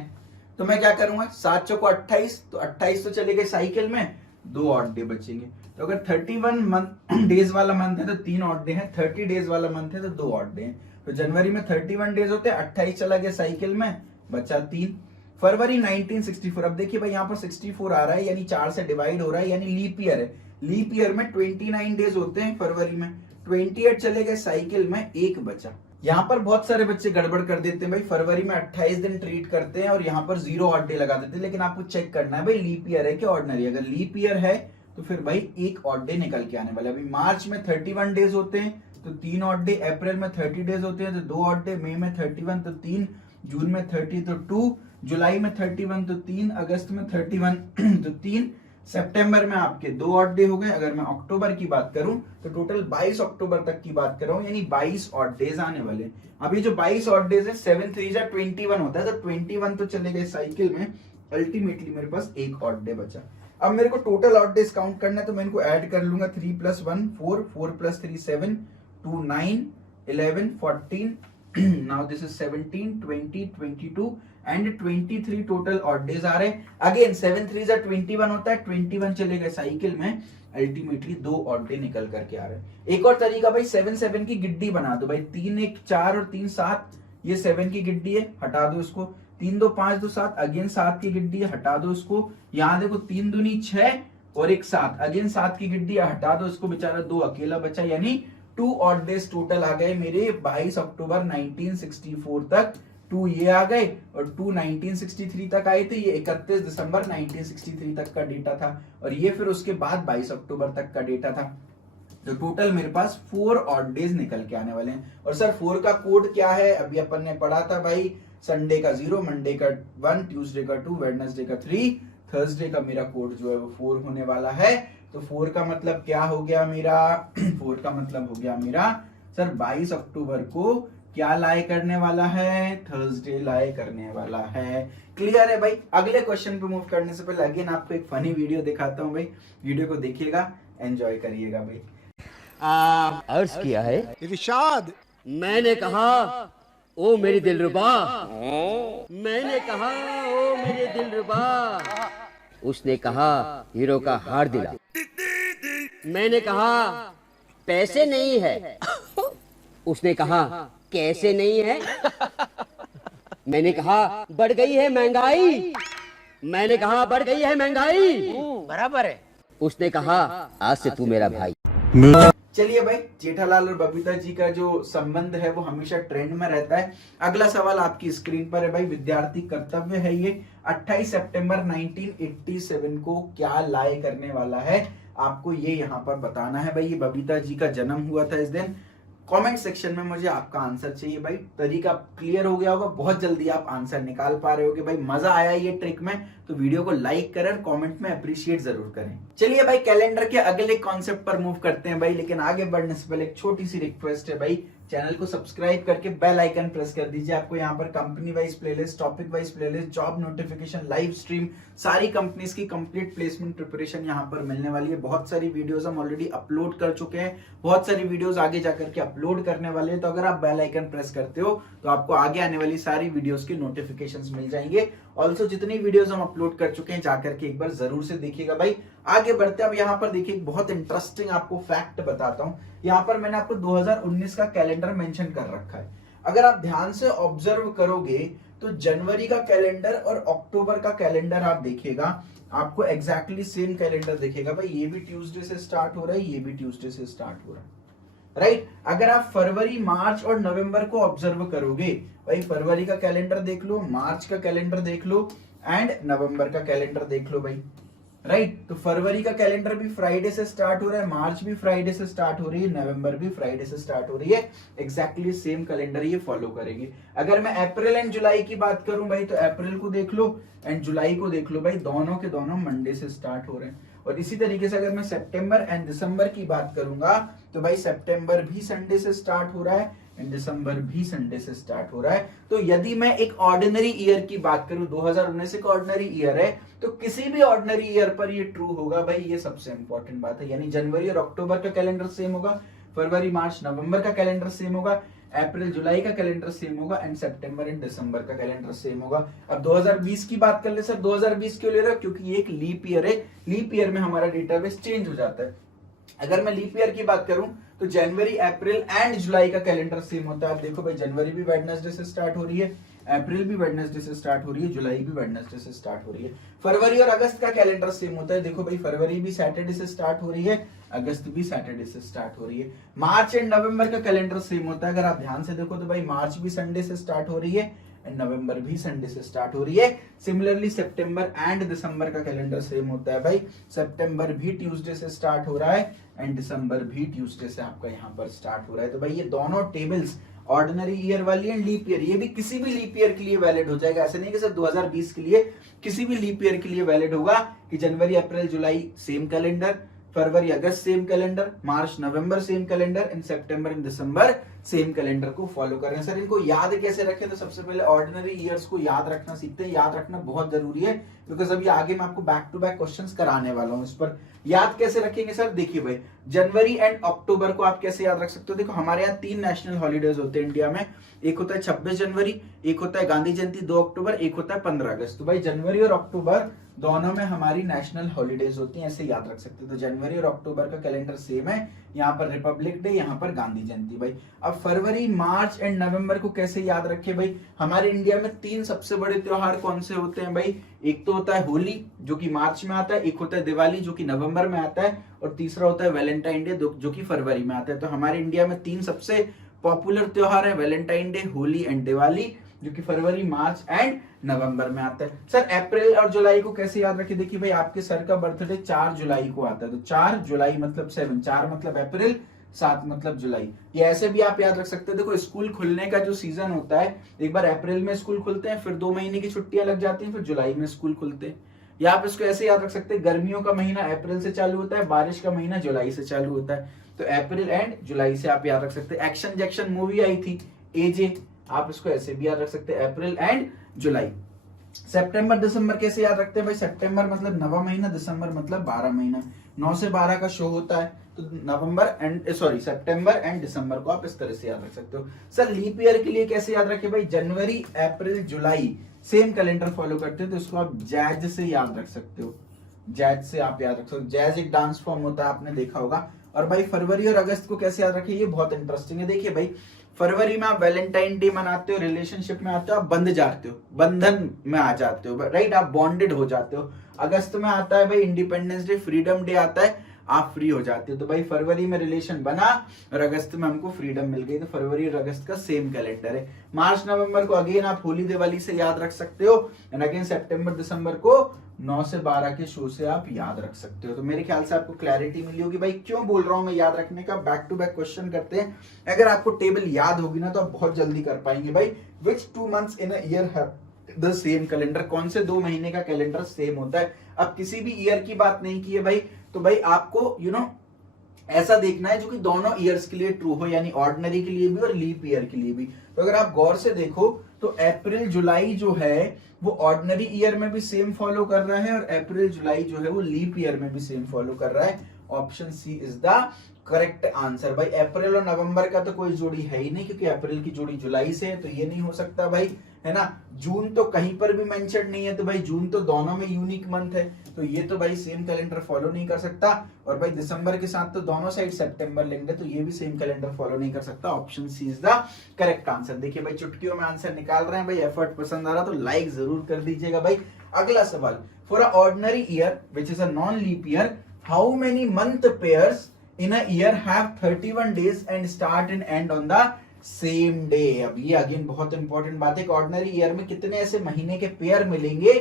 तो मैं क्या करूंगा, 7 चौको 28, तो 28 तो चले गए साइकिल में, 2 ऑड डे बचेंगे। तो अगर 31 डेज वाला मंथ है तो 3 ऑड डे है, 30 डेज वाला मंथ है तो 2 ऑड डे है। तो जनवरी में 31 डेज होते हैं, 28 चला गया साइकिल में, बचा 3। फरवरी 1964, अब देखिए भाई यहाँ पर 64 आ रहा है, यानी 4 से डिवाइड हो रहा है, यानी लीप ईयर है। लीप ईयर में 29 डेज होते हैं फरवरी में, 28 चले गए साइकिल में, 1 बचा। यहाँ पर बहुत सारे बच्चे गड़बड़ कर देते हैं भाई, फरवरी में 28 दिन ट्रीट करते हैं और यहाँ पर 0 ऑड डे लगा देते हैं, लेकिन आपको चेक करना है भाई लीप ईयर है कि ऑर्डिनरी। अगर लीप ईयर है तो फिर भाई 1 ऑड डे निकल के आने वाला है। अभी मार्च में 31 डेज होते हैं तो 3 ऑड डे, अप्रैल में 30 डेज होते हैं तो 2 ऑड डे, मई में 31 तो 3, जून में 30 तो 2, जुलाई में 31 तो 3, अगस्त में 31 तो 3, सितंबर में आपके 2 ऑड डे हो गए। अगर मैं अक्टूबर की बात करूं तो टोटल 22 अक्टूबर तक की बात कर रहा हूं, यानी 22 ऑड डेज आने वाले। अभी जो 22 ऑड डेज है 7 3 जा 21 होता है, तो 21 तो चले गए साइकिल में, अल्टीमेटली मेरे पास 1 ऑड डे बचा। अब मेरे को टोटल ऑड डेज काउंट करना है तो मैं इनको ऐड कर लूंगा, 3 + 1 4, 4 + 3 7, 2 9, 11 14, now this is 17 20 22 and 23 total odd days आ रहे हैं। अगेन 7 3 जा 21 होता है, 21 चले गए साइकिल में, अल्टीमेटली 2 ऑड डे निकल करके आ रहे हैं। एक और तरीका भाई, 7 7 की गिड्डी बना दो भाई, 3 1 4 और 3 7, ये 7 की गिड्डी है, हटा दो इसको। 3 2 5 2 7, अगेन 7 की गिड्डी है, हटा दो इसको। यहाँ देखो 3 दूनी 6 और 1 7, अगेन 7 की गिड्डी है, हटा दो इसको, बेचारा 2 अकेला बचा, यानी 2 ऑड डेज टोटल आ गए मेरे 22 अक्टूबर 1964 तक। 2 ये आ गए और 2 1963 तक आए थे, ये 31 दिसंबर 1963 तक का डेटा था, और ये फिर उसके बाद 22 अक्टूबर तक का डेटा था। तो टोटल मेरे पास 4 ऑड डेज निकल के आने वाले हैं। और सर 4 का कोड क्या है, अभी अपन ने पढ़ा था भाई, संडे का 0, मंडे का 1, ट्यूसडे का 2, वेडनेसडे का 3, थर्सडे का मेरा कोड जो है वो 4 होने वाला है। तो 4 का मतलब क्या हो गया मेरा 4 का मतलब हो गया मेरा सर 22 अक्टूबर को क्या लाए करने वाला है, थर्सडे लाए करने वाला है। क्लियर है भाई। अगले क्वेश्चन पे मूव करने से पहले अगेन आपको एक फनी वीडियो दिखाता हूं भाई, वीडियो को देखिएगा, एंजॉय करिएगा भाई। अर्ज किया है इरशाद, मैंने कहा ओ मेरी दिलरुबा, मैंने कहा ओ मेरे दिलरुबा, उसने कहा हीरो का हार दिला। मैंने कहा पैसे नहीं है, उसने कहा कैसे नहीं है। मैंने कहा बढ़ गई है महंगाई, मैंने कहा बढ़ गई है महंगाई, बराबर है। उसने कहा आज से तू मेरा भाई। चलिए भाई, जेठालाल और बबीता जी का जो संबंध है वो हमेशा ट्रेंड में रहता है। अगला सवाल आपकी स्क्रीन पर है भाई, विद्यार्थी कर्तव्य है ये। 28 सितंबर 1987 को क्या लाए करने वाला है, आपको ये यहाँ पर बताना है भाई। ये बबीता जी का जन्म हुआ था इस दिन। कमेंट सेक्शन में मुझे आपका आंसर चाहिए भाई। तरीका क्लियर हो गया होगा, बहुत जल्दी आप आंसर निकाल पा रहे होगे भाई। मजा आया ये ट्रिक में तो वीडियो को लाइक करें, कमेंट में अप्रिशिएट जरूर करें। चलिए भाई, कैलेंडर के अगले कॉन्सेप्ट पर मूव करते हैं भाई, लेकिन आगे बढ़ने से पहले एक छोटी सी रिक्वेस्ट है भाई, चैनल को सब्सक्राइब करके बेल आइकन प्रेस कर दीजिए। आपको यहाँ पर company wise playlist, topic wise playlist, job notification, live stream, सारी कंपनीज की कंप्लीट प्लेसमेंट प्रिपरेशन यहाँ पर मिलने वाली है। बहुत सारी वीडियोस हम ऑलरेडी अपलोड कर चुके हैं, बहुत सारी वीडियोस आगे जाकर के अपलोड करने वाले हैं। तो अगर आप बेल आइकन प्रेस करते हो तो आपको आगे आने वाली सारी वीडियोस के नोटिफिकेशंस मिल जाएंगे। ऑल्सो जितनी वीडियोस हम अपलोड कर चुके हैं जाकर के एक बार जरूर से देखिएगा भाई। आगे बढ़ते हैं। अब यहाँ पर देखिए एक बहुत इंटरेस्टिंग आपको फैक्ट बताता हूँ। यहाँ पर मैंने आपको 2019 का कैलेंडर मेंशन कर रखा है। अगर आप ध्यान से ऑब्जर्व करोगे तो जनवरी का कैलेंडर और अक्टूबर का कैलेंडर आप देखिएगा, आपको एग्जैक्टली सेम कैलेंडर दिखेगा भाई, ये भी ट्यूसडे से स्टार्ट हो रहा है, ये भी ट्यूसडे से स्टार्ट हो रहा है, राइट। अगर आप फरवरी, मार्च और नवंबर को ऑब्जर्व करोगे भाई, फरवरी का कैलेंडर देख लो, मार्च का कैलेंडर देख लो एंड नवंबर का कैलेंडर देख लो भाई, राइट। तो फरवरी का कैलेंडर भी फ्राइडे से स्टार्ट हो रहा है, मार्च भी फ्राइडे से स्टार्ट हो रही है, नवंबर भी फ्राइडे से स्टार्ट हो रही है, एग्जैक्टली सेम कैलेंडर ये फॉलो करेंगे। अगर मैं अप्रैल एंड जुलाई की बात करूं भाई, तो अप्रैल को देख लो एंड जुलाई को देख लो भाई, दोनों के दोनों मंडे से स्टार्ट हो रहे हैं। और इसी तरीके से अगर मैं सितंबर एंड दिसंबर की बात करूंगा, तो भाई सितंबर भी संडे से स्टार्ट हो रहा है एंड दिसंबर भी संडे से स्टार्ट हो रहा है। तो यदि मैं एक ऑर्डिनरी ईयर की बात करूं, 2019 एक ऑर्डिनरी ईयर है, तो किसी भी ऑर्डिनरी ईयर पर ये ट्रू होगा भाई, ये सबसे इंपॉर्टेंट बात है। यानी जनवरी और अक्टूबर का कैलेंडर सेम होगा, फरवरी मार्च नवंबर का कैलेंडर सेम होगा, अप्रैल जुलाई का कैलेंडर सेम होगा एंड सितंबर एंड दिसंबर का कैलेंडर सेम होगा। अब 2020 की बात कर ले सर, 2020 क्यों ले रहा है? क्योंकि ये एक लीप ईयर है, लीप ईयर में हमारा डेटाबेस चेंज हो जाता है। अगर मैं लीप ईयर की बात करूं तो जनवरी, अप्रैल एंड जुलाई का कैलेंडर सेम होता है। आप देखो भाई, जनवरी भी वेडनेसडे से स्टार्ट हो रही है, अप्रैल भी वेडनेसडे से स्टार्ट हो रही है, जुलाई भी वेडनेसडे से स्टार्ट हो रही है। फरवरी और अगस्त का कैलेंडर सेम होता है। देखो भाई, फरवरी भी सैटरडे से स्टार्ट हो रही है, अगस्त भी सैटरडे से स्टार्ट हो रही है। मार्च एंड नवंबर का कैलेंडर सेम होता है। अगर आप ध्यान से देखो तो भाई, मार्च भी संडे से स्टार्ट हो रही है एंड नवंबर भी संडे से स्टार्ट हो रही है। सिमिलरली सितंबर एंड दिसंबर का कैलेंडर सेम होता है भाई, सितंबर भी ट्यूसडे से स्टार्ट हो रहा है एंड दिसंबर भी ट्यूसडे से आपका यहाँ पर स्टार्ट हो रहा है। तो भाई ये दोनों टेबल्स, ऑर्डिनरी ईयर वाली एंड लीप ईयर, ये भी किसी भी लीप ईयर के लिए वैलिड हो जाएगा। ऐसा नहीं कि सिर्फ 2020 के लिए, किसी भी लीप ईयर के लिए वैलिड होगा कि जनवरी अप्रैल जुलाई सेम कैलेंडर, फरवरी अगस्त सेम कैलेंडर, मार्च नवंबर सेम कैलेंडर एंड सितंबर एंड दिसंबर सेम कैलेंडर को फॉलो कर रहे हैं। सर इनको याद कैसे रखें? तो सबसे पहले ऑर्डिनरी ईयर्स को याद रखना सीखते हैं। याद रखना बहुत जरूरी है, बिकॉज अभी आगे मैं आपको बैक टू बैक क्वेश्चंस कराने वाला हूं इस पर। याद कैसे रखेंगे सर? देखिए भाई, जनवरी एंड अक्टूबर को आप कैसे याद रख सकते हो? देखो, हमारे यहाँ 3 नेशनल हॉलीडेज होते हैं इंडिया में। एक होता है 26 जनवरी, एक होता है गांधी जयंती 2 अक्टूबर, एक होता है 15 अगस्त। तो भाई जनवरी और अक्टूबर दोनों में हमारी नेशनल हॉलीडेज होती हैं, ऐसे याद रख सकते हो। तो जनवरी और अक्टूबर का कैलेंडर सेम है, यहाँ पर रिपब्लिक डे, यहाँ पर गांधी जयंती भाई। अब फरवरी, मार्च एंड नवंबर को कैसे याद रखे भाई? हमारे इंडिया में 3 सबसे बड़े त्योहार कौन से होते हैं भाई? एक तो होता है होली जो कि मार्च में आता है, एक होता है दिवाली जो कि नवंबर में आता है, और तीसरा होता है वैलेंटाइन डे जो कि फरवरी में आता है। तो हमारे इंडिया में 3 सबसे पॉपुलर त्योहार है, Valentine day, Holi and Diwali, जो कि फरवरी, मार्च एंड नवंबर में आता है। सर अप्रैल और जुलाई को कैसे याद रखें? देखिए भाई, आपके सर का बर्थडे 4 जुलाई को आता है, तो 4 जुलाई मतलब 7, 4 मतलब अप्रैल, 7 मतलब जुलाई। ये ऐसे भी आप याद रख सकते हैं। देखो, स्कूल खुलने का जो सीजन होता है, एक बार अप्रैल में स्कूल खुलते हैं, फिर 2 महीने की छुट्टियां लग जाती हैं, फिर जुलाई में स्कूल खुलते हैं। या आप इसको ऐसे याद रख सकते हैं, गर्मियों का महीना अप्रैल से चालू होता है, बारिश का महीना जुलाई से चालू होता है। तो अप्रैल एंड जुलाई से आप याद रख सकते हैं। एक्शन जैक्शन मूवी आई थी, एजे, आप इसको ऐसे भी याद रख सकते हैं, अप्रैल एंड जुलाई। सितंबर दिसंबर कैसे याद रखते हैं भाई? सितंबर मतलब 9वां महीना, दिसंबर मतलब 12 महीना, 9 से 12 का शो होता है। तो सितंबर एंड दिसंबर को आप इस तरह से याद रख सकते हो। सर लीप ईयर के लिए कैसे याद रखें भाई? जनवरी, अप्रैल, जुलाई सेम कैलेंडर फॉलो करते हैं, तो इसको आप जैज से याद रख सकते हो। जैज से आप याद रख सकते हो। जैज एक डांस फॉर्म होता है, आपने देखा होगा। और भाई फरवरी और अगस्त को कैसे याद रखें? ये बहुत इंटरेस्टिंग है। देखिए भाई, फरवरी में आप वैलेंटाइन डे मनाते हो, रिलेशनशिप में आते हो, आप बंध जाते हो, बंधन में आ जाते हो, राइट, आप बॉन्डेड हो जाते हो। अगस्त में आता है भाई इंडिपेंडेंस डे, फ्रीडम डे आता है, आप फ्री हो जाते हो। तो भाई फरवरी में रिलेशन बना और अगस्त में हमको फ्रीडम मिल गई, तो फरवरी और अगस्त का सेम कैलेंडर है। मार्च नवंबर को अगेन आप होली दिवाली से याद रख सकते हो, एंड अगेन सितंबर दिसंबर को 9 से 12 के शो से आप याद रख सकते हो। तो मेरे ख्याल से आपको क्लैरिटी मिली होगी भाई, क्यों बोल रहा हूं मैं याद रखने का। बैक टू बैक क्वेश्चन करते हैं, अगर आपको टेबल याद होगी ना तो आप बहुत जल्दी कर पाएंगे भाई। विच 2 months in a year have the same calendar? कौन से 2 महीने का कैलेंडर सेम होता है? अब किसी भी ईयर की बात नहीं की है भाई, तो भाई आपको ऐसा देखना है जो कि दोनों ईयर्स के लिए ट्रू हो, यानी ऑर्डिनरी के लिए भी और लीप ईयर के लिए भी। तो अगर आप गौर से देखो तो अप्रैल जुलाई जो है वो ऑर्डिनरी ईयर में भी सेम फॉलो कर रहा है, और अप्रैल जुलाई जो है वो लीप ईयर में भी सेम फॉलो कर रहा है। Option C is the correct answer भाई। अप्रैल और नवंबर का तो कोई जोड़ी है ही नहीं, क्योंकि अप्रैल की जोड़ी जुलाई से है, तो ये नहीं हो सकता भाई। है ना। जून तो कहीं पर भी मेंशन नहीं है, तो भाई जून तो दोनों में यूनिक मंथ है, तो ये तो भाई सेम कैलेंडर फॉलो नहीं कर सकता। और भाई दिसंबर के साथ तो दोनों साइड सितंबर लिंक्ड है, तो ये भी सेम कैलेंडर फॉलो नहीं कर सकता। Option C is the correct answer. देखिए भाई चुटकियों में आंसर निकाल रहे हैं भाई, एफर्ट पसंद आ रहा तो लाइक जरूर कर दीजिएगा भाई। अगला सवाल, for a ordinary year which is a non leap year, how many month pairs in a year have 31 days and start and end on the same day. अब ये अगेन बहुत इंपॉर्टेंट बात है, ऑर्डिनरी ईयर में कितने ऐसे महीने के पेयर मिलेंगे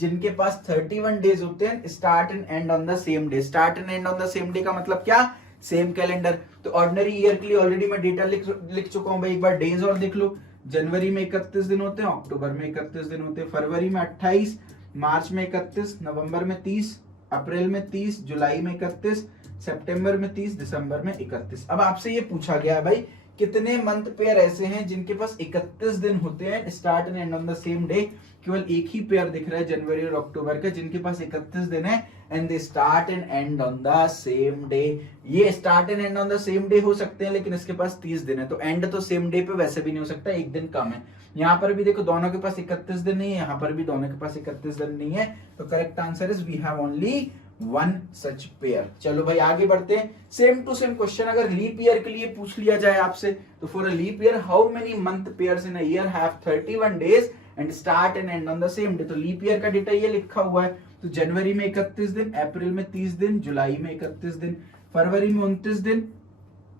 जिनके पास 31 डेज होते हैं, start and end on the same day. Start and end on the same day का मतलब क्या, सेम कैलेंडर। तो ऑर्डिनरी ईयर के लिए ऑलरेडी मैं डेटा लिख चुका हूं भाई, एक बार डेज और देख लो। जनवरी में 31 दिन होते हैं, अक्टूबर में 31 दिन होते हैं, फरवरी में 28, मार्च में 31, नवंबर में 30, अप्रैल में 30, जुलाई में 31, सितंबर में 30, दिसंबर में 31। अब आपसे ये पूछा गया है भाई कितने मंथ पेयर ऐसे हैं जिनके पास 31 दिन होते हैं, start and end on the same day. केवल एक ही पेयर दिख रहा है जनवरी और अक्टूबर का जिनके पास 31 दिन है and they start and end on the same day. ये start and end on the same day हो सकते हैं, लेकिन इसके पास 30 दिन है, तो एंड तो सेम डे पे वैसे भी नहीं हो सकता, एक दिन कम है। यहाँ पर भी देखो दोनों के पास 31 दिन नहीं है, यहाँ पर भी दोनों के पास 31 दिन नहीं है, तो correct answer is we have only one such pair. चलो भाई आगे बढ़ते हैं। सेम टू सेम क्वेश्चन अगर लीप ईयर के लिए पूछ लिया जाए आपसे, तो for a leap year how many month pairs in a year have 31 days and start and end on the same day. तो लीप ईयर का डेटा ये लिखा हुआ है, तो जनवरी में 31 दिन, अप्रैल में 30 दिन, जुलाई में 31 दिन, फरवरी में 29 दिन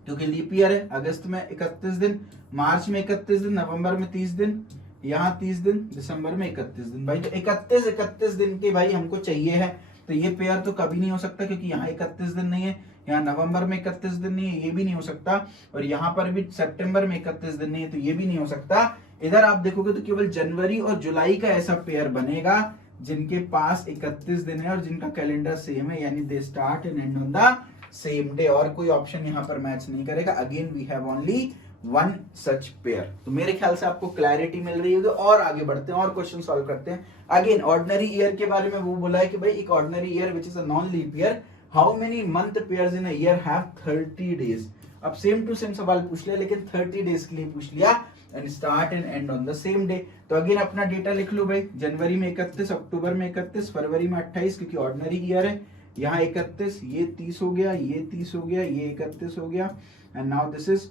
क्योंकि लीप ईयर है, अगस्त में 31 दिन, मार्च में 31 दिन, नवंबर में 30 दिन, यहाँ 30 दिन, दिसंबर में 31 दिन। भाई तो 31 दिन के भाई हमको चाहिए है, तो ये पेयर तो कभी नहीं हो सकता क्योंकि यहाँ 31 दिन नहीं है, यहाँ नवंबर में 31 दिन नहीं है, ये भी नहीं हो सकता, और यहाँ पर भी सितंबर में 31 दिन नहीं है, तो ये भी नहीं हो सकता। इधर आप देखोगे तो केवल जनवरी और जुलाई का ऐसा पेयर बनेगा जिनके पास 31 दिन है और जिनका कैलेंडर सेम है, यानी they start and end on the same day. और कोई ऑप्शन यहाँ पर मैच नहीं करेगा। Again we have only one such pair. तो मेरे ख्याल से आपको क्लैरिटी मिल रही होगी, और आगे बढ़ते हैं और क्वेश्चन सॉल्व करते हैं। अगेन ऑर्डिनरी ईयर के बारे में वो बोला है कि भाई एक ordinary year which is a non leap year, how many month pairs in a year have 30 days. अब सेम टू सेम सवाल पूछ लिया, लेकिन 30 डेज के लिए पूछ लिया and start and end on the same day. तो अगेन अपना डेटा लिख लो भाई, जनवरी में 31, अक्टूबर में 31, फरवरी में 28 क्योंकि ऑर्डिनरी ईयर है, यहाँ 31, ये 30 हो गया, ये 30 हो गया, ये 31 हो गया, and now this is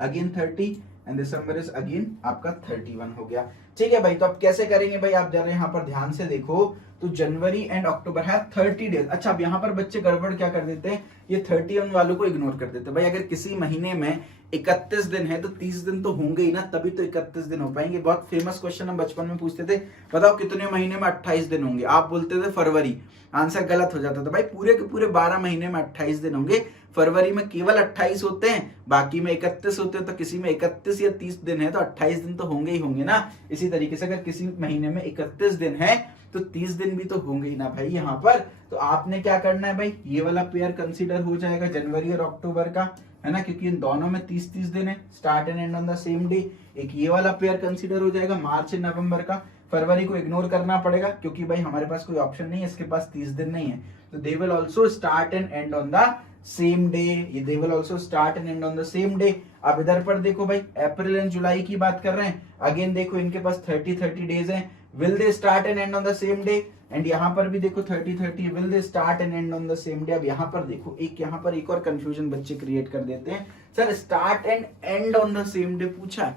again 30 and December is again आपका 31 हो गया। ठीक है भाई, तो अब कैसे करेंगे भाई, आप जरा यहाँ पर ध्यान से देखो, तो जनवरी एंड अक्टूबर है 30 डेज। अच्छा अब यहाँ पर बच्चे गड़बड़ क्या कर देते हैं, ये 31 वालों को इग्नोर कर देते हैं। भाई अगर किसी महीने में 31 दिन है तो 30 दिन तो होंगे ही ना, तभी तो 31 दिन हो पाएंगे। बहुत फेमस क्वेश्चन हम बचपन में पूछते थे, बताओ कितने महीने में 28 दिन होंगे, आप बोलते थे फरवरी, आंसर गलत हो जाता था। भाई पूरे के पूरे 12 महीने में 28 दिन होंगे, फरवरी में केवल 28 होते हैं, बाकी में 31 होते हैं, तो किसी में 31 या 30 दिन है तो 28 दिन तो होंगे ही होंगे ना। इसी तरीके से अगर किसी महीने में 31 दिन है तो 30 दिन भी तो होंगे ही ना भाई यहाँ पर। तो आपने क्या करना है भाई, ये वाला पेयर कंसीडर हो जाएगा जनवरी और अक्टूबर का, है ना, क्योंकि इन दोनों में 30-30 दिन है, start and end on the same day. एक ये वाला पेयर कंसीडर हो जाएगा मार्च एंड नवंबर का। फरवरी को इग्नोर करना पड़ेगा क्योंकि भाई हमारे पास कोई ऑप्शन नहीं है, इसके पास 30 दिन नहीं है, तो they will also start and end on the same day. ये they will also start and end on the same day. अब इधर पर देखो भाई, अप्रैल एंड जुलाई की बात कर रहे हैं, अगेन देखो इनके पास 30-30 डेज हैं, will they start and end on the same day. And यहाँ पर भी देखो 30-30, will they start and end on the same day. अब यहाँ पर देखो, यहाँ पर एक और कंफ्यूजन बच्चे क्रिएट कर देते हैं, sir start and end on the same day पूछा है,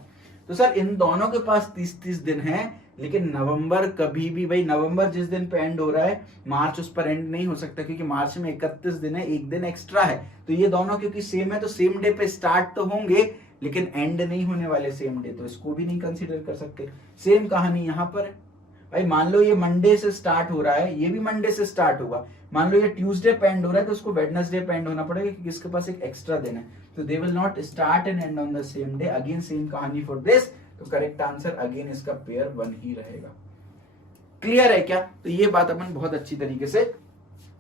तो सर इन दोनों के पास 30-30 दिन है, लेकिन नवंबर कभी भी, भाई नवंबर जिस दिन पे एंड हो रहा है, मार्च उस पर एंड नहीं हो सकता क्योंकि मार्च में 31 दिन है, एक दिन एक्स्ट्रा है। तो ये दोनों क्योंकि सेम है तो सेम डे पे स्टार्ट तो होंगे लेकिन एंड नहीं होने वाले सेम डे, तो इसको भी नहीं कंसीडर कर सकते। सेम कहानी यहाँ पर है भाई, मान लो ये मंडे से स्टार्ट हो रहा है, ये भी मंडे से स्टार्ट होगा, मान लो ये ट्यूसडे पे एंड हो रहा है तो उसको वेडनेसडे पे एंड होना पड़ेगा क्योंकि इसके पास एक एक्स्ट्रा दिन है, तो they will not start and end on the same day. Again same कहानी फॉर दिस, तो करेक्ट आंसर अगेन इसका पेयर 1 ही रहेगा। क्लियर है क्या? तो ये बात अपन बहुत अच्छी तरीके से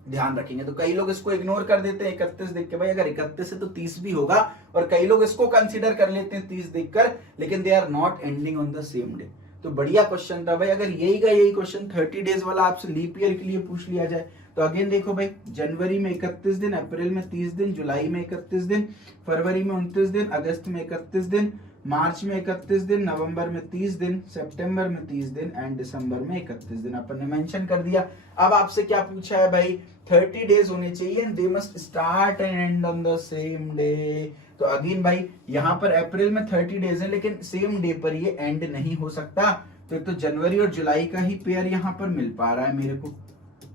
ध्यान रखेंगे। तो कई लोग इसको इग्नोर कर देते हैं 31 देख के, भाई अगर 31 है तो 30 भी होगा, और कई लोग इसको कंसीडर कर लेते हैं 30 देखकर, लेकिन they are not ending on the same day. तो बढ़िया क्वेश्चन था भाई। अगर यही का यही क्वेश्चन 30 डेज वाला आपसे लीप ईयर के लिए पूछ लिया जाए, तो अगेन देखो भाई, जनवरी में 31 दिन, अप्रैल में 30 दिन, जुलाई में 31 दिन, फरवरी में 29 दिन, अगस्त में 31 दिन, मार्च में 31 दिन, नवंबर में 30 दिन, सितंबर में 30 दिन एंड दिसंबर में 31 दिन अपन ने मेंशन कर दिया। अब आपसे क्या पूछा है भाई, 30 डेज होने चाहिए and they must start and end on the same day. तो अगेन भाई यहाँ पर अप्रैल में 30 डेज है लेकिन सेम डे पर ये एंड नहीं हो सकता। तो एक तो जनवरी और जुलाई का ही पेयर यहाँ पर मिल पा रहा है मेरे को,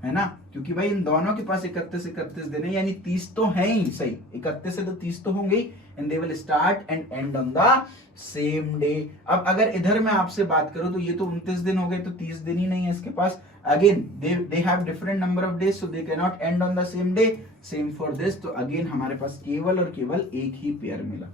है ना, क्योंकि भाई इन दोनों के पास 31 दिन है, यानी 30 तो है ही सही, 31 से तो 30 तो होंगे and they will start and end on the same day. अब अगर इधर मैं आपसे बात करूं तो ये तो 29 दिन हो गए, तो 30 दिन ही नहीं है इसके पास। Again they have different number of days so they can not end on the same day, same for this. तो अगेन हमारे पास केवल और केवल एक ही पेयर मिला।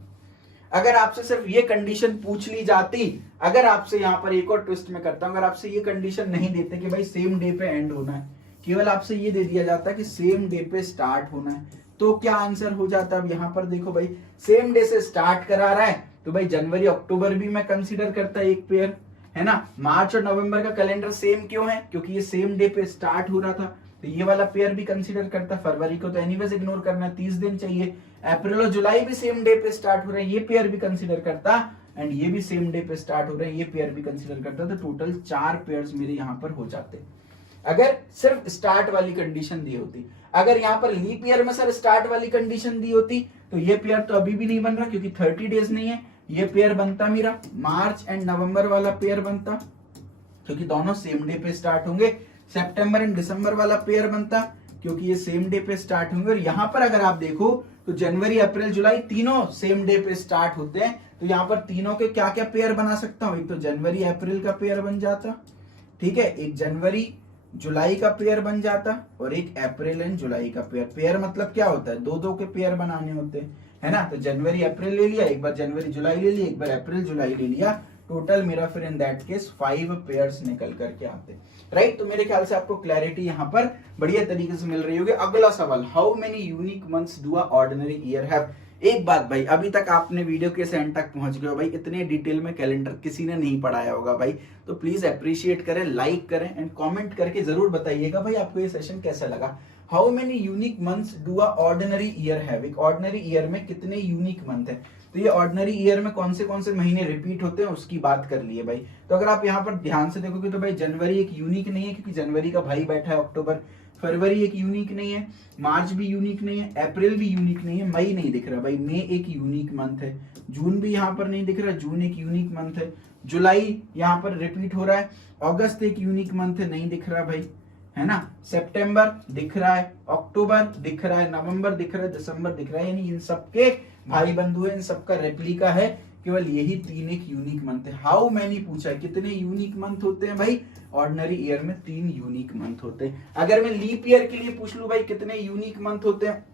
अगर आपसे सिर्फ ये कंडीशन पूछ ली जाती, अगर आपसे यहाँ पर एक और ट्विस्ट में करता हूं, अगर आपसे ये कंडीशन नहीं देते कि भाई सेम डे पे एंड होना है, केवल आपसे ये दे दिया जाता कि सेम डे पे स्टार्ट होना है, तो क्या आंसर हो जाता। अब यहाँ पर देखो भाई सेम डे से स्टार्ट करा रहा है तो भाई जनवरी अक्टूबर भी मैं कंसीडर करता एक पेयर, है ना। मार्च और नवंबर का कैलेंडर सेम क्यों है, क्योंकि ये सेम डे पे स्टार्ट हो रहा था, तो ये वाला पेयर भी कंसीडर करता। फरवरी को तो एनीवेज इग्नोर करना है, 30 दिन चाहिए। अप्रैल और जुलाई भी सेम डे पे स्टार्ट हो रहे हैं, ये पेयर भी कंसीडर करता, एंड ये भी सेम डे पे स्टार्ट हो रहे हैं, ये पेयर भी कंसीडर करता। तो टोटल 4 पेयर्स मेरे यहाँ पर हो जाते अगर सिर्फ स्टार्ट वाली कंडीशन दी होती। अगर यहाँ पर लीप ईयर में सर स्टार्ट वाली कंडीशन दी होती तो ये पेयर तो अभी भी नहीं बन रहा, क्योंकि 30 डेज नहीं है। ये पेयर बनता मेरा मार्च एंड नवंबर वाला पेयर बनता, क्योंकि दोनों सेम डे पे स्टार्ट होंगे। सितंबर एंड दिसंबर वाला पेयर बनता, क्योंकि ये सेम डे पे स्टार्ट होंगे। और यहाँ पर अगर आप देखो तो जनवरी अप्रैल जुलाई तीनों सेम डे पे स्टार्ट होते हैं, तो यहाँ पर तीनों के क्या क्या पेयर बना सकता हूं। एक तो जनवरी अप्रैल का पेयर बन जाता, ठीक है, एक जनवरी जुलाई का पेयर बन जाता, और एक अप्रैल एंड जुलाई का पेयर। पेयर मतलब क्या होता है, दो दो के पेयर बनाने होते हैं, है ना। तो जनवरी अप्रैल ले लिया, एक बार जनवरी जुलाई ले लिया, एक बार अप्रैल जुलाई ले लिया, टोटल मेरा फिर इन दैट केस 5 पेयर्स निकल करके आते, राइट। तो मेरे ख्याल से आपको क्लैरिटी यहाँ पर बढ़िया तरीके से मिल रही होगी। अगला सवाल, how many unique months do a ordinary year have. एक बात भाई, अभी तक आपने वीडियो के एंड तक पहुंच गए हो भाई, इतने डिटेल में कैलेंडर किसी ने नहीं पढ़ाया होगा भाई, तो प्लीज अप्रिशिएट करें, लाइक करें एंड कमेंट करके जरूर बताइएगा भाई आपको ये सेशन कैसा लगा। How many unique months do a ordinary year have. एक ऑर्डिनरी ईयर में कितने यूनिक मंथ है, तो ये ऑर्डिनरी ईयर में कौन से महीने रिपीट होते हैं उसकी बात कर लिए भाई। तो अगर आप यहाँ पर ध्यान से देखोगे तो भाई जनवरी एक यूनिक नहीं है, क्योंकि जनवरी का भाई बैठा है अक्टूबर। फरवरी एक यूनिक नहीं है, मार्च भी यूनिक नहीं है, अप्रैल भी यूनिक नहीं है, मई नहीं दिख रहा भाई, मई एक यूनिक मंथ है, जून भी यहाँ पर नहीं दिख रहा, जून एक यूनिक मंथ है, जुलाई यहाँ पर रिपीट हो रहा है, अगस्त एक यूनिक मंथ है, नहीं दिख रहा भाई, है ना, सितंबर दिख रहा है, अक्टूबर दिख रहा है, नवंबर दिख रहा है, दिसंबर दिख रहा है, यानी इन सबके भाई बंधु है, इन सबका रेप्लिका है, केवल यही 3 एक यूनिक मंथ है। हाउ मैनी पूछा है, कितने यूनिक मंथ होते हैं भाई, ऑर्डिनरी ईयर में 3 यूनिक मंथ होते हैं। अगर मैं लीप ईयर के लिए पूछ लूं भाई कितने यूनिक मंथ होते हैं,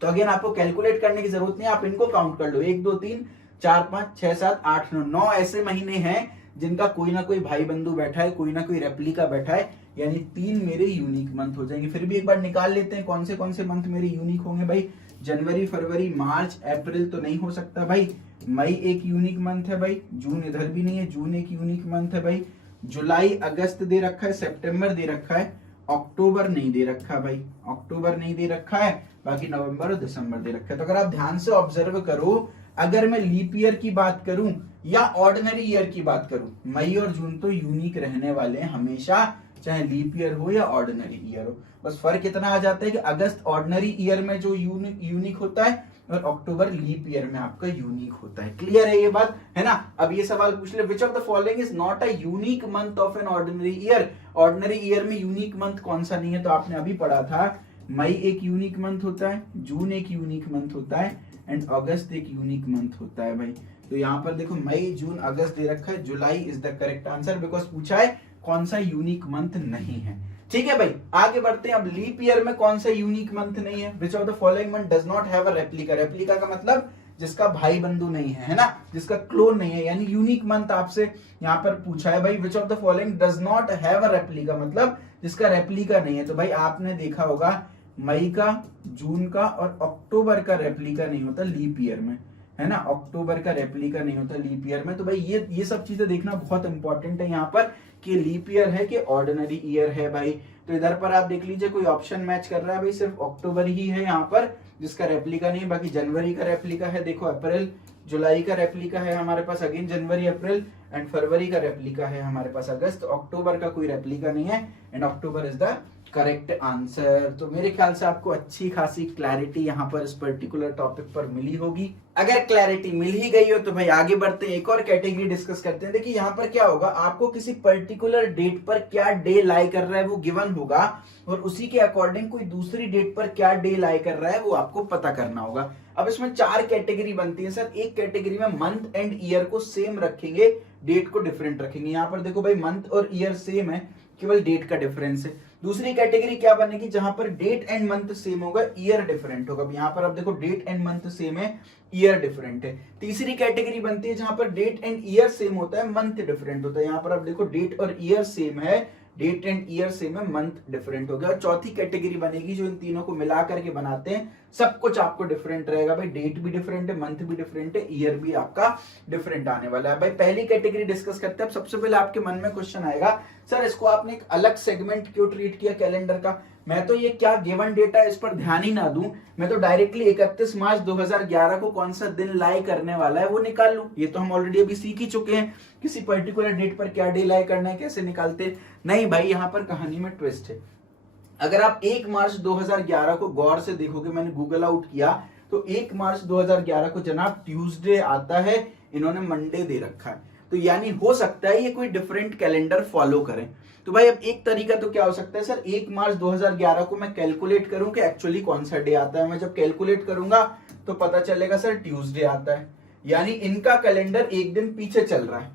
तो अगेन आपको कैलकुलेट करने की जरूरत नहीं है, आप इनको काउंट कर लो, 1 2 3 4 5 6 7 8 9 ऐसे महीने हैं जिनका कोई ना कोई भाई बंधु बैठा है, कोई ना कोई रेप्लिका बैठा है, यानी 3 मेरे यूनिक मंथ हो जाएंगे। फिर भी एक बार निकाल लेते हैं कौन से मंथ मेरे यूनिक होंगे भाई। जनवरी फरवरी मार्च अप्रैल तो नहीं हो सकता भाई, मई एक यूनिक मंथ है भाई, जून इधर भी नहीं है, जून एक यूनिक मंथ है भाई, जुलाई अगस्त दे रखा है, सितंबर दे रखा है, अक्टूबर नहीं दे रखा भाई, अक्टूबर नहीं दे रखा है, बाकी नवंबर और दिसंबर दे रखा है। तो अगर आप ध्यान से ऑब्जर्व करो, अगर मैं लीप ईयर की बात करूं या ऑर्डिनरी ईयर की बात करूं, मई और जून तो यूनिक रहने वाले हैं हमेशा, चाहे लीप ईयर हो या ऑर्डिनरी ईयर हो। बस फर्क इतना आ जाता है कि अगस्त ऑर्डिनरी ईयर में जो यूनिक होता है और अक्टूबर लीप ईयर में आपका यूनिक होता है। क्लियर है ये बात, है ना। अब ये सवाल पूछ ले, which of the following is not a unique month of an ordinary year. Ordinary year में यूनिक मंथ कौन सा नहीं है, तो आपने अभी पढ़ा था, मई एक यूनिक मंथ होता है, जून एक यूनिक मंथ होता है एंड अगस्त एक यूनिक मंथ होता है भाई। तो यहाँ पर देखो मई जून अगस्त दे रखा है, जुलाई is the correct answer, because पूछा है कौन सा यूनिक मंथ नहीं है। ठीक है भाई, आगे बढ़ते हैं। अब लीप ईयर में कौन सा यूनिक मंथ नहीं है, which of the following month does not have a replica. Replica का मतलब जिसका भाई बंधु नहीं है ना, जिसका क्लोन नहीं है, यानी यूनिक मंथ आपसे यहाँ पर पूछा है भाई, which of the following does not have a replica, मतलब जिसका रेप्लिका नहीं है। तो भाई आपने देखा होगा मई का, जून का और अक्टूबर का रेप्लिका नहीं होता लीप ईयर में, है ना, अक्टूबर का रेप्लिका नहीं होता लीप ईयर में। तो भाई ये सब चीजें देखना बहुत इंपॉर्टेंट है यहाँ पर कि लीप ईयर है कि ऑर्डिनरी ईयर है भाई। तो इधर पर आप देख लीजिए कोई ऑप्शन मैच कर रहा है भाई, सिर्फ अक्टूबर ही है यहाँ पर जिसका रेप्लिका नहीं, बाकी जनवरी का रेप्लिका है, देखो अप्रैल, जुलाई का रेप्लिका है हमारे पास अगेन जनवरी अप्रैल, एंड फरवरी का रेप्लिका है हमारे पास अगस्त, अक्टूबर का कोई रेप्लिका नहीं है, and October is the correct answer. तो मेरे ख्याल से आपको अच्छी खासी क्लैरिटी यहाँ पर इस पर्टिकुलर टॉपिक पर मिली होगी। अगर क्लैरिटी मिल ही गई हो तो भाई आगे बढ़ते हैं, एक और कैटेगरी डिस्कस करते हैं। देखिए यहाँ पर क्या होगा, आपको किसी पर्टिकुलर डेट पर क्या डे लाई कर रहा है वो गिवन होगा, और उसी के अकॉर्डिंग कोई दूसरी डेट पर क्या डे लाई कर रहा है वो आपको पता करना होगा। अब इसमें 4 कैटेगरी बनती है सर। एक कैटेगरी में मंथ एंड ईयर को सेम रखेंगे, डेट को डिफरेंट रखेंगे। यहाँ पर देखो भाई मंथ और ईयर सेम है, केवल डेट का डिफरेंस है। दूसरी कैटेगरी क्या बनेगी, जहां पर डेट एंड मंथ सेम होगा, ईयर डिफरेंट होगा। यहाँ पर आप देखो डेट एंड मंथ सेम है, ईयर डिफरेंट है। तीसरी कैटेगरी बनती है जहां पर डेट एंड ईयर सेम होता है, मंथ डिफरेंट होता है। यहाँ पर आप देखो डेट और ईयर सेम है, डेट एंड ईयर सेम है, मंथ डिफरेंट हो गया। और चौथी कैटेगरी बनेगी जो इन तीनों को मिला करके बनाते हैं, सब कुछ आपको डिफरेंट रहेगा भाई, डेट भी डिफरेंट है, मंथ भी डिफरेंट है, ईयर भी आपका डिफरेंट आने वाला है। भाई पहली कैटेगरी डिस्कस करते हैं। अब सबसे पहले आपके मन में क्वेश्चन आएगा, सर इसको आपने एक अलग सेगमेंट क्यों ट्रीट किया कैलेंडर का? मैं तो ये क्या गिवन डेटा है इस पर ध्यान ही ना दूं, मैं तो डायरेक्टली 31 मार्च 2011 को कौन सा दिन लाई करने वाला है वो निकाल लूं। ये तो हम ऑलरेडी अभी सीख ही चुके हैं, किसी पर्टिकुलर डेट पर क्या डे लाई करना है, कैसे निकालते। नहीं भाई, यहाँ पर कहानी में ट्विस्ट है। अगर आप 1 मार्च 2011 को गौर से देखोगे, मैंने गूगल आउट किया तो 1 मार्च 2011 को जनाब ट्यूसडे आता है, इन्होंने मंडे दे रखा है, तो यानी हो सकता है ये कोई डिफरेंट कैलेंडर फॉलो करें। तो भाई अब एक तरीका तो क्या हो सकता है सर, 1 मार्च 2011 को मैं कैलकुलेट करूं कि एक्चुअली कौन सा डे आता है। मैं जब कैलकुलेट करूंगा तो पता चलेगा सर ट्यूसडे आता है, यानी इनका कैलेंडर एक दिन पीछे चल रहा है।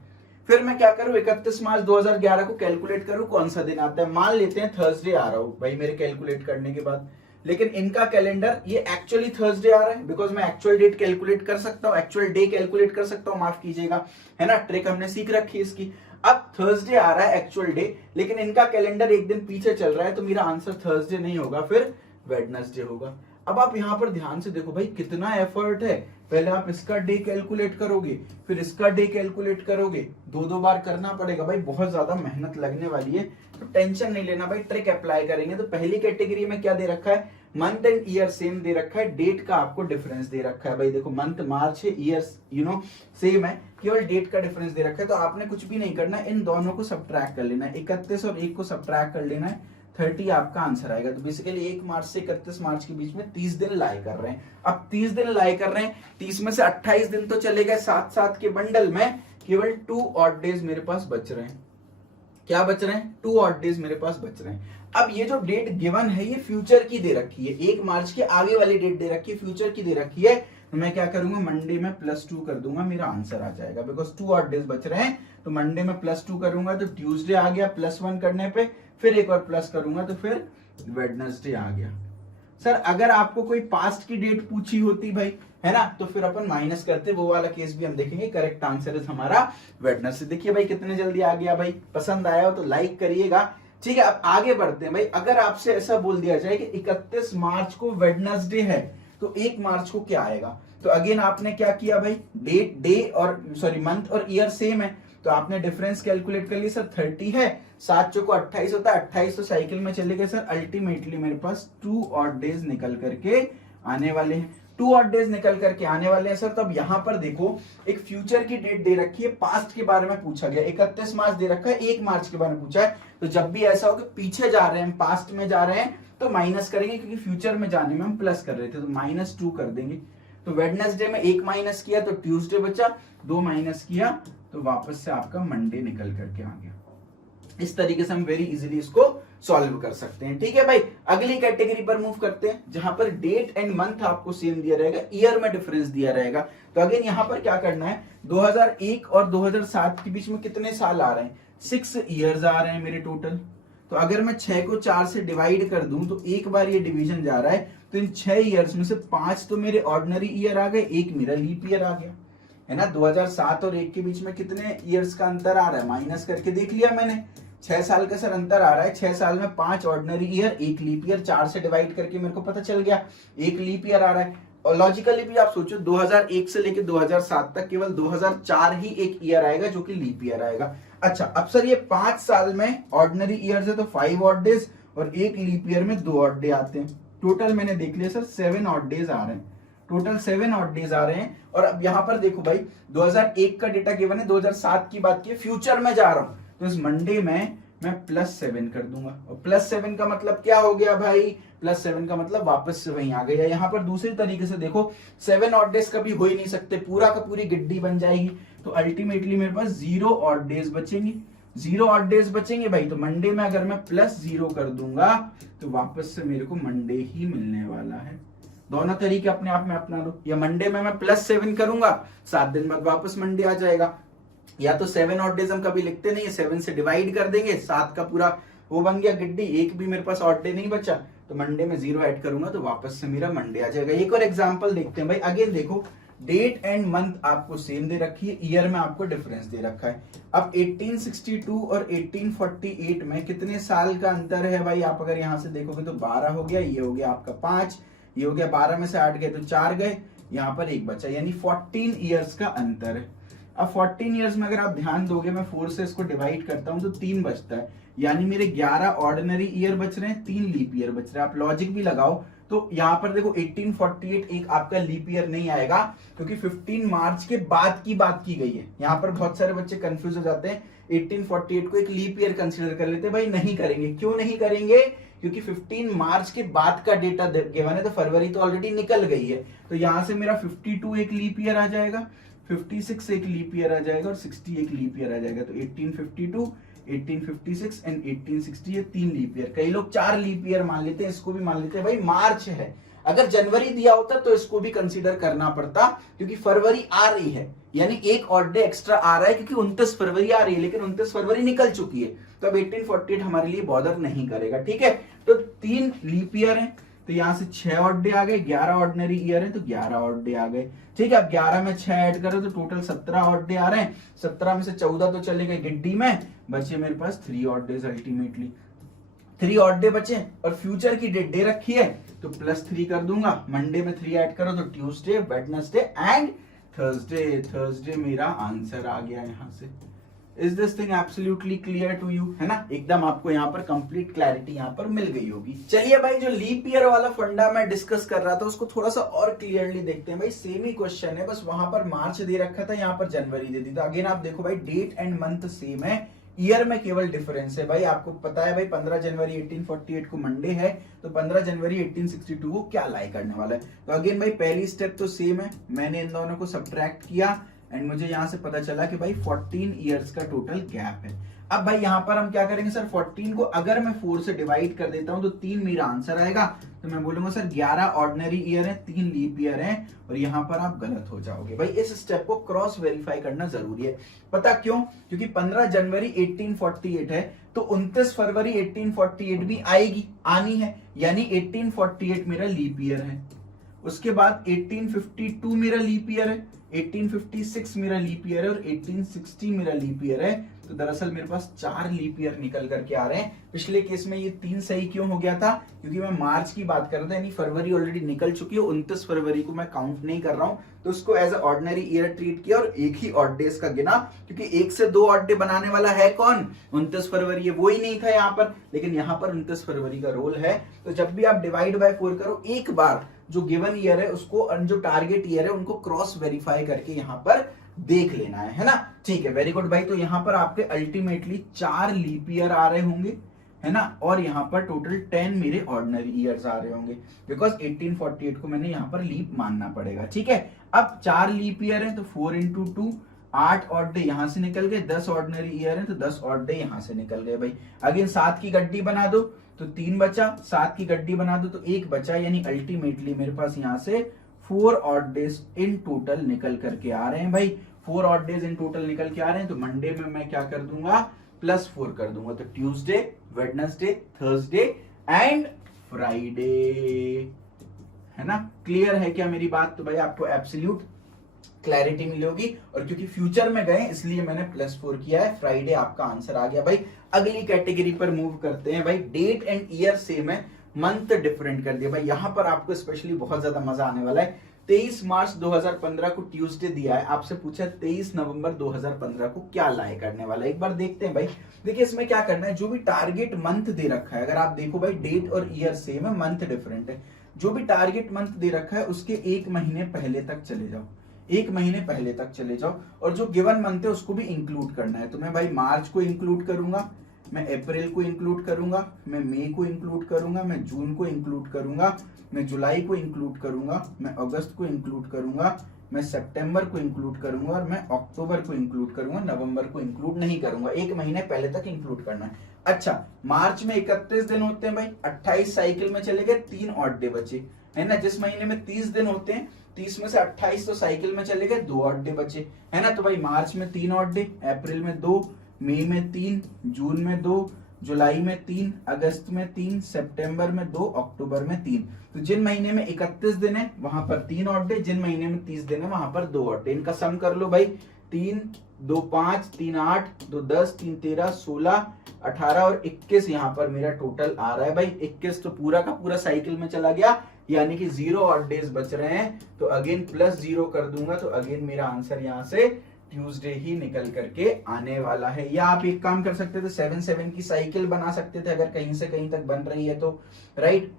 फिर मैं क्या करूं, 31 मार्च 2011 को कैलकुलेट करूं कौन सा दिन आता है। मान लेते हैं थर्सडे आ रहा हूं भाई मेरे कैलकुलेट करने के बाद, लेकिन इनका कैलेंडर ये एक्चुअली थर्सडे आ रहा है, बिकॉज मैं एक्चुअल डेट कैलकुलेट कर सकता हूं, एक्चुअल डे कैलकुलेट कर सकता हूं, माफ कीजिएगा, है ना, ट्रिक हमने सीख रखी है इसकी। अब थर्सडे आ रहा है एक्चुअल डे, लेकिन इनका कैलेंडर एक दिन पीछे चल रहा है, तो मेरा आंसर थर्सडे नहीं होगा, फिर वेडनेसडे होगा। अब आप यहां पर ध्यान से देखो भाई कितना एफर्ट है, पहले आप इसका डे कैलकुलेट करोगे, फिर इसका डे कैलकुलेट करोगे, 2-2 बार करना पड़ेगा भाई, बहुत ज्यादा मेहनत लगने वाली है। तो टेंशन नहीं लेना भाई, ट्रिक अप्लाई करेंगे। तो पहली कैटेगरी में क्या दे रखा है, मंथ एंड ईयर सेम दे रखा है, डेट का आपको डिफरेंस दे रखा है। भाई देखो मंथ मार्च है, ईयर सेम है, केवल डेट का डिफरेंस दे रखा है। तो आपने कुछ भी नहीं करना, इन दोनों को सब्ट्रैक्ट कर लेना है, 31 और 1 को सब्ट्रैक्ट कर लेना है, 30 आपका आंसर आएगा। तो बेसिकली 1 मार्च से 31 मार्च के बीच में 30 दिन लाई कर रहे हैं। अब 30 दिन लाई कर रहे हैं, 30 में से 28 दिन तो चले गए 7-7 के बंडल में, केवल 2 ऑड डेज मेरे पास बच रहे हैं। क्या बच रहे हैं, 2 ऑड डेज मेरे पास बच रहे हैं। अब ये जो डेट गिवन है ये फ्यूचर की दे रखी है, 1 मार्च के आगे वाली डेट दे रखी है, फ्यूचर की दे रखी है। तो मैं क्या करूंगा, मंडे में +2 कर दूंगा, मेरा आंसर आ जाएगा, बिकॉज 2 ऑड डेज बच रहे हैं। तो मंडे में +2 करूंगा तो ट्यूसडे आ गया, +1 करने पे फिर एक और प्लस करूंगा तो फिर वेडनेसडे आ गया। सर अगर आपको कोई पास्ट की डेट पूछी होती भाई, है ना, तो फिर अपन माइनस करते, वो वाला केस भी हम देखेंगे। करेक्ट आंसर इज हमारा वेडनेसडे। देखिए भाई कितने जल्दी आ गया भाई, पसंद आया हो तो लाइक करिएगा। ठीक है, अब आगे बढ़ते हैं भाई। अगर आपसे ऐसा बोल दिया जाए कि 31 मार्च को वेडनेसडे है, तो 1 मार्च को क्या आएगा? तो अगेन आपने क्या किया भाई, डे और मंथ और ईयर सेम है, तो आपने डिफरेंस कैलकुलेट कर लिया। सर 30 है, 7 चौको 28 होता है, 28 तो साइकिल में चले गए सर। अल्टीमेटली मेरे पास 2 ऑड डेज निकल करके आने वाले हैं, 2 ऑड डेज निकल करके आने वाले हैं सर। तब यहां पर देखो एक फ्यूचर की डेट दे रखी है, पास्ट के बारे में पूछा गया, 31 मार्च दे रखा है, 1 मार्च के बारे में पूछा है। तो जब भी ऐसा हो कि पीछे जा रहे हैं, पास्ट में जा रहे हैं, तो माइनस करेंगे, क्योंकि फ्यूचर में जाने में हम प्लस कर रहे थे, तो -2 कर देंगे। तो वेडनेसडे में 1 माइनस किया तो ट्यूसडे बचा, 2 माइनस किया तो वापस से आपका मंडे निकल करके आ गया। इस तरीके से हम वेरी इजीली इसको सॉल्व कर सकते हैं। ठीक है भाई, अगली कैटेगरी पर मूव करते हैं, जहां पर डेट एंड मंथ आपको सेम दिया रहेगा, ईयर में डिफरेंस दिया रहेगा। तो अगेन यहां पर क्या करना है, 2001 और 2007 के बीच में कितने साल आ रहे हैं, 6 ईयर्स आ रहे हैं मेरे टोटल। तो अगर मैं 6 को 4 से डिवाइड कर दूं तो एक बार ये डिवीजन जा रहा है, तो इन 6 ईयर्स में से 5 तो मेरे ऑर्डिनरी ईयर आ गए, 1 मेरा लीप ईयर आ गया, है ना। 2007 और 1 के बीच में कितने ईयर्स का अंतर आ रहा है, माइनस करके देख लिया मैंने, 6 साल का सर अंतर आ रहा है। 6 साल में 5 ऑर्डिनरी ईयर, 1 लीप ईयर, 4 से डिवाइड करके मेरे को पता चल गया 1 लीप ईयर आ रहा है। और लॉजिकली भी आप सोचो 2001 से लेकर 2007 तक केवल 2004 ही एक ईयर आएगा जो कि लीप ईयर आएगा। अच्छा, अब सर ये 5 साल में ऑर्डिनरी ईयर्स है तो 5 ऑड डेज, और 1 लीप ईयर में 2 ऑड डे आते हैं। टोटल मैंने देख लिया सर 7 ऑड डेज आ रहे हैं। टोटल 7 ऑड डेज आ रहे हैं। और अब यहाँ पर देखो भाई 2001 का डेटा गिवन है, 2007 की बात की, फ्यूचर में जा रहा हूं, तो इस मंडे में मैं +7 कर दूंगा। और +7 का मतलब क्या हो गया भाई, +7 का मतलब वापस से वहीं आ गया। यहाँ पर दूसरी तरीके से देखो 7 ऑड डेज कभी हो ही नहीं सकते, पूरा का पूरी गिड्डी बन जाएगी, तो अल्टीमेटली मेरे पास 0 ऑड डेज बचेंगे। 0 ऑड डेज बचेंगे भाई, तो मंडे में अगर मैं +0 कर दूंगा तो वापस से मेरे को मंडे ही मिलने वाला है। दोनों तरीके अपने आप में अपना लो, या मंडे में मैं +7 करूंगा, 7 दिन बाद वापस मंडे आ जाएगा, या तो 7 ऑड डेज हम कभी लिखते नहीं है, 7 से डिवाइड कर देंगे, 7 का पूरा वो बन गया गिड्डी, एक भी मेरे पास ऑड डे नहीं बचा, तो मंडे में 0 ऐड करूंगा तो वापस से मेरा मंडे आ जाएगा। एक और एग्जांपल देखते हैं भाई। अगेन देखो डेट एंड मंथ आपको सेम दे रखी है, ईयर में आपको डिफरेंस दे रखा है। अब 1862 और 1848 में कितने साल का अंतर है भाई, आप अगर यहां से देखोगे तो 12 हो गया, ये हो गया आपका 5, ये हो गया 12 में से 8 गए तो 4 गए, यहाँ पर 1 बचा, यानी 14 ईयर्स का अंतर है। अब 14 ईयर्स में अगर आप ध्यान दोगे, मैं 4 से इसको डिवाइड करता हूं तो 3 बचता है, यानी मेरे 11 ऑर्डिनरी ईयर बच रहे हैं, 3 लीप ईयर बच रहे हैं। आप लॉजिक भी लगाओ तो यहाँ पर देखो 1848 एक आपका लीप ईयर नहीं आएगा, क्योंकि 15 मार्च के बाद की बात की गई है। यहाँ पर बहुत सारे बच्चे कंफ्यूज हो जाते हैं, 1848 को एक लीप ईयर कंसिडर कर लेते हैं, भाई नहीं करेंगे। क्यों नहीं करेंगे, क्योंकि 15 मार्च के बाद का डेटा गिवन है, तो फरवरी तो ऑलरेडी निकल गई है, तो यहां से मेरा 52 एक लीप ईयर आ जाएगा, 56 एक लीप ईयर आ जाएगा और 60 एक लीप ईयर आ जाएगा। तो 1852, 1856 एंड 1860 ये 3 लीप ईयर। कई लोग 4 लीप ईयर मान लेते हैं, इसको भी मान लेते हैं, भाई मार्च है, अगर जनवरी दिया होता तो इसको भी कंसीडर करना पड़ता, क्योंकि फरवरी आ रही है, यानी एक और डे एक्स्ट्रा आ रहा है, क्योंकि 29 फरवरी आ रही है, लेकिन 29 फरवरी निकल चुकी है, तो अब 1848 हमारे लिए बॉदर नहीं करेगा। ठीक है, तो 3 लीप ईयर है, तो यहां से 6 ऑड डे आ गए, 11 ऑर्डिनरी ईयर है तो 11 ऑड डे आ गए। ठीक है, अब 11 में 6 ऐड करो तो टोटल 17 ऑड डे आ रहे हैं, 17 में से 14 तो चले गए गिड्डी में, बचे मेरे पास 3 odd days, ultimately 3 odd day बचे। और फ्यूचर की डेट दे रखी है तो +3 कर दूंगा, मंडे में 3 ऐड करो तो Tuesday, Wednesday and Thursday. Thursday मेरा आंसर आ गया यहाँ से। Is this thing absolutely clear to you, है ना, एकदम आपको यहाँ पर कंप्लीट क्लैरिटी यहाँ पर मिल गई होगी। चलिए भाई, जो लीप ईयर वाला फंडा मैं डिस्कस कर रहा था उसको थोड़ा सा और क्लियरली देखते हैं। भाई सेम ही क्वेश्चन है, बस वहां पर मार्च दे रखा था, यहाँ पर जनवरी दे दी। तो अगेन आप देखो भाई, डेट एंड मंथ सेम है, ईयर में केवल डिफरेंस है। भाई आपको पता है भाई 15 जनवरी 1848 को मंडे है, तो 15 जनवरी 1862 को क्या लाई करने वाला है। तो अगेन भाई पहली स्टेप तो सेम है, मैंने इन दोनों को सब्ट्रैक्ट किया एंड मुझे यहां से पता चला कि भाई 14 इयर्स का टोटल गैप है। अब भाई यहां पर हम क्या करेंगे सर, 14 को अगर मैं 4 से डिवाइड कर देता हूं तो 3 मेरा आंसर आएगा, तो मैं बोलूंगा सर 11 ऑर्डिनरी ईयर है, 3 लीप ईयर है, और यहां पर आप गलत हो जाओगे। भाई इस स्टेप को क्रॉस वेरीफाई करना जरूरी है। पता क्यों, क्योंकि 15 जनवरी 1848 है तो 29 फरवरी 1848 भी आएगी, आनी है, यानी 1848 मेरा लीप ईयर है। उसके बाद 1852 मेरा लीप ईयर है, 1856 मेरा लीप ईयर है और 1860 मेरा लीप ईयर है। तो दरअसल मेरे पास 4 लीप ईयर निकल करके आ रहे हैं। पिछले केस में ये 3 सही क्यों हो गया था, क्योंकि मैं मार्च की बात कर रहा था, यानी फरवरी ऑलरेडी निकल चुकी है, 29 फरवरी को मैं काउंट नहीं कर रहा हूं, तो उसको as a ordinary year treat किया और एक ही ऑड डेज का गिना, क्योंकि 1 से 2 ऑड डे बनाने वाला है कौन, 29 फरवरी, ये वो ही नहीं था यहाँ पर, लेकिन यहाँ पर 29 फरवरी का रोल है। तो जब भी आप डिवाइड बाय 4 करो, एक बार जो गिवन ईयर है उसको, जो टारगेट ईयर है उनको क्रॉस वेरीफाई करके यहाँ पर देख लेना है ना। ठीक है, वेरी गुड भाई। तो यहाँ पर आपके अल्टीमेटली 4 लीप ईयर आ रहे होंगे, है ना, और यहाँ पर टोटल 10 मेरे ऑर्डिनरी ईयर्स आ रहे होंगे, बिकॉज 1848 को मैंने यहाँ पर लीप मानना पड़ेगा। ठीक है, अब 4 लीप ईयर है तो 4 इंटू 2, 8 ऑड डे यहां से निकल गए, 10 ऑर्डिनरी ईयर है तो 10 ऑड डे यहां से निकल गए। भाई अगेन 7 की गड्डी बना दो तो 3 बचा, 7 की गड्डी बना दो तो 1 बचा, यानी अल्टीमेटली मेरे पास यहाँ से 4 ऑड डेज इन टोटल निकल करके आ रहे हैं। भाई 4 ऑड डेज इन टोटल निकल के आ रहे हैं, तो मंडे में मैं क्या कर दूंगा, +4 कर दूंगा, तो Tuesday, Wednesday, Thursday and Friday, है ना। क्लियर है क्या मेरी बात। तो भाई आपको एब्सोल्यूट क्लैरिटी मिली होगी, और क्योंकि फ्यूचर में गए इसलिए मैंने +4 किया है, फ्राइडे आपका आंसर आ गया। भाई अगली कैटेगरी पर मूव करते हैं। भाई डेट एंड ईयर सेम है, मंथ डिफरेंट कर दिया। भाई यहां पर आपको स्पेशली बहुत ज्यादा मजा आने वाला है। 23 मार्च 2015 को ट्यूसडे दिया है, आपसे पूछा 23 नवंबर 2015 को क्या लाए करने वाला है। एक बार देखते हैं। भाई देखिए इसमें क्या करना है, जो भी टारगेट मंथ दे रखा है, अगर आप देखो भाई डेट और ईयर सेम है, मंथ डिफरेंट है। जो भी टारगेट मंथ दे रखा है उसके 1 महीने पहले तक चले जाओ, 1 महीने पहले तक चले जाओ, और जो गिवन मंथ है उसको भी इंक्लूड करना है। तो मैं भाई मार्च को इंक्लूड करूंगा, मैं अप्रैल को इंक्लूड करूंगा, मैं मई को इंक्लूड करूंगा, मैं जून को इंक्लूड करूंगा, मैं जुलाई को इंक्लूड करूंगा, मैं अगस्त को इंक्लूड करूंगा, मैं सितंबर को इंक्लूड करूंगा, और मैं अक्टूबर को इंक्लूड करूंगा, नवंबर को इंक्लूड नहीं करूंगा। 1 महीने पहले तक इंक्लूड करना है। अच्छा, मार्च में 31 दिन होते हैं भाई, 28 साइकिल में चले गए, 3 ऑड डे बचे, है ना। जिस महीने में 30 दिन होते हैं, 30 में से 28 तो साइकिल में चले गए, 2 ऑड डे बचे, है ना। तो भाई मार्च में 3 ऑड डे, अप्रैल में 2, मई में 3, जून में 2, जुलाई में 3, अगस्त में 3, सितंबर में 2, अक्टूबर में 3। तो जिन महीने में 31 दिन है वहां पर 3 ऑड डे, जिन महीने में 30 दिन है वहां पर 2 ऑड डे। इनका सम कर लो भाई, 3 2 5 3 8 2 10 3 13 16 18 और 21 यहाँ पर मेरा टोटल आ रहा है भाई। 21 तो पूरा का पूरा साइकिल में चला गया, यानी कि 0 ऑड डेज बच रहे हैं। तो अगेन प्लस 0 कर दूंगा, तो अगेन मेरा आंसर यहाँ से ट्यूसडे ही निकल करके आने वाला है। या आप एक काम कर सकते थे, 7-7 की साइकिल बना सकते थे अगर कहीं से कहीं तक बन रही है तो, राइट।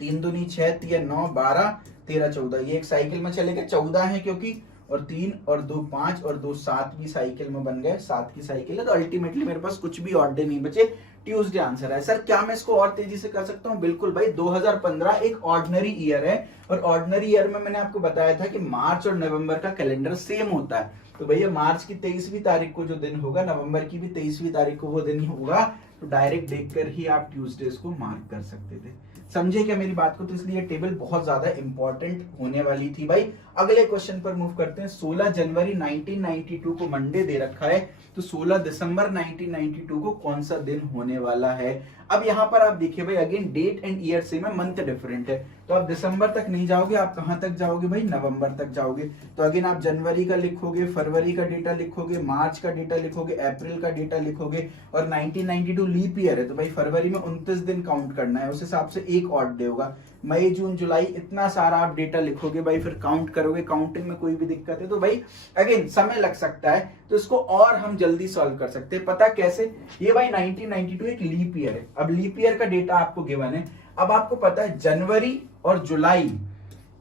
3 दूनी 6, 3 9 12 13 14, ये एक साइकिल में चले गए, 14 है क्योंकि, और 3 और 2 5 और 2 7 भी साइकिल में बन गए, 7 की साइकिल है। तो अल्टीमेटली मेरे पास कुछ भी ऑड डे नहीं बचे, ट्यूसडे आंसर है। सर क्या मैं इसको और तेजी से कर सकता हूं? बिल्कुल भाई, 2015 एक ऑर्डिनरी ईयर है, और ऑर्डिनरी ईयर में मैंने आपको बताया था कि मार्च और नवंबर का कैलेंडर सेम होता है। तो भैया मार्च की 23वीं तारीख को जो दिन होगा, नवंबर की भी 23वीं तारीख को वो दिन ही होगा, तो डायरेक्ट देखकर ही आप ट्यूसडेज को मार्क कर सकते थे। समझे क्या मेरी बात को? तो इसलिए टेबल बहुत ज्यादा इंपॉर्टेंट होने वाली थी भाई। अगले क्वेश्चन पर मूव करते हैं। 16 जनवरी 1992 को मंडे दे रखा है, तो 16 दिसंबर 1992 को कौन सा दिन होने वाला है? अब यहाँ पर आप देखिए भाई, again date and year same है, मंथ डिफरेंट है, तो आप दिसंबर तक नहीं जाओगे, आप कहां तक जाओगे भाई? नवंबर तक जाओगे। तो अगेन आप जनवरी का लिखोगे, फरवरी का डेटा लिखोगे, मार्च का डेटा लिखोगे, अप्रैल का डेटा लिखोगे, और 1992 लीप ईयर है, तो भाई फरवरी में 29 दिन काउंट करना है, उस हिसाब से एक ऑड डे होगा। मई जून जुलाई इतना सारा आप डेटा लिखोगे भाई, फिर काउंट करोगे, काउंटिंग में कोई भी दिक्कत है तो भाई अगेन समय लग सकता है, तो इसको और हम जल्दी सॉल्व कर सकते हैं। पता कैसे? ये भाई 1992 एक लीप ईयर है। अब लीप ईयर का डेटा आपको गिवन है। अब आपको पता है जनवरी और जुलाई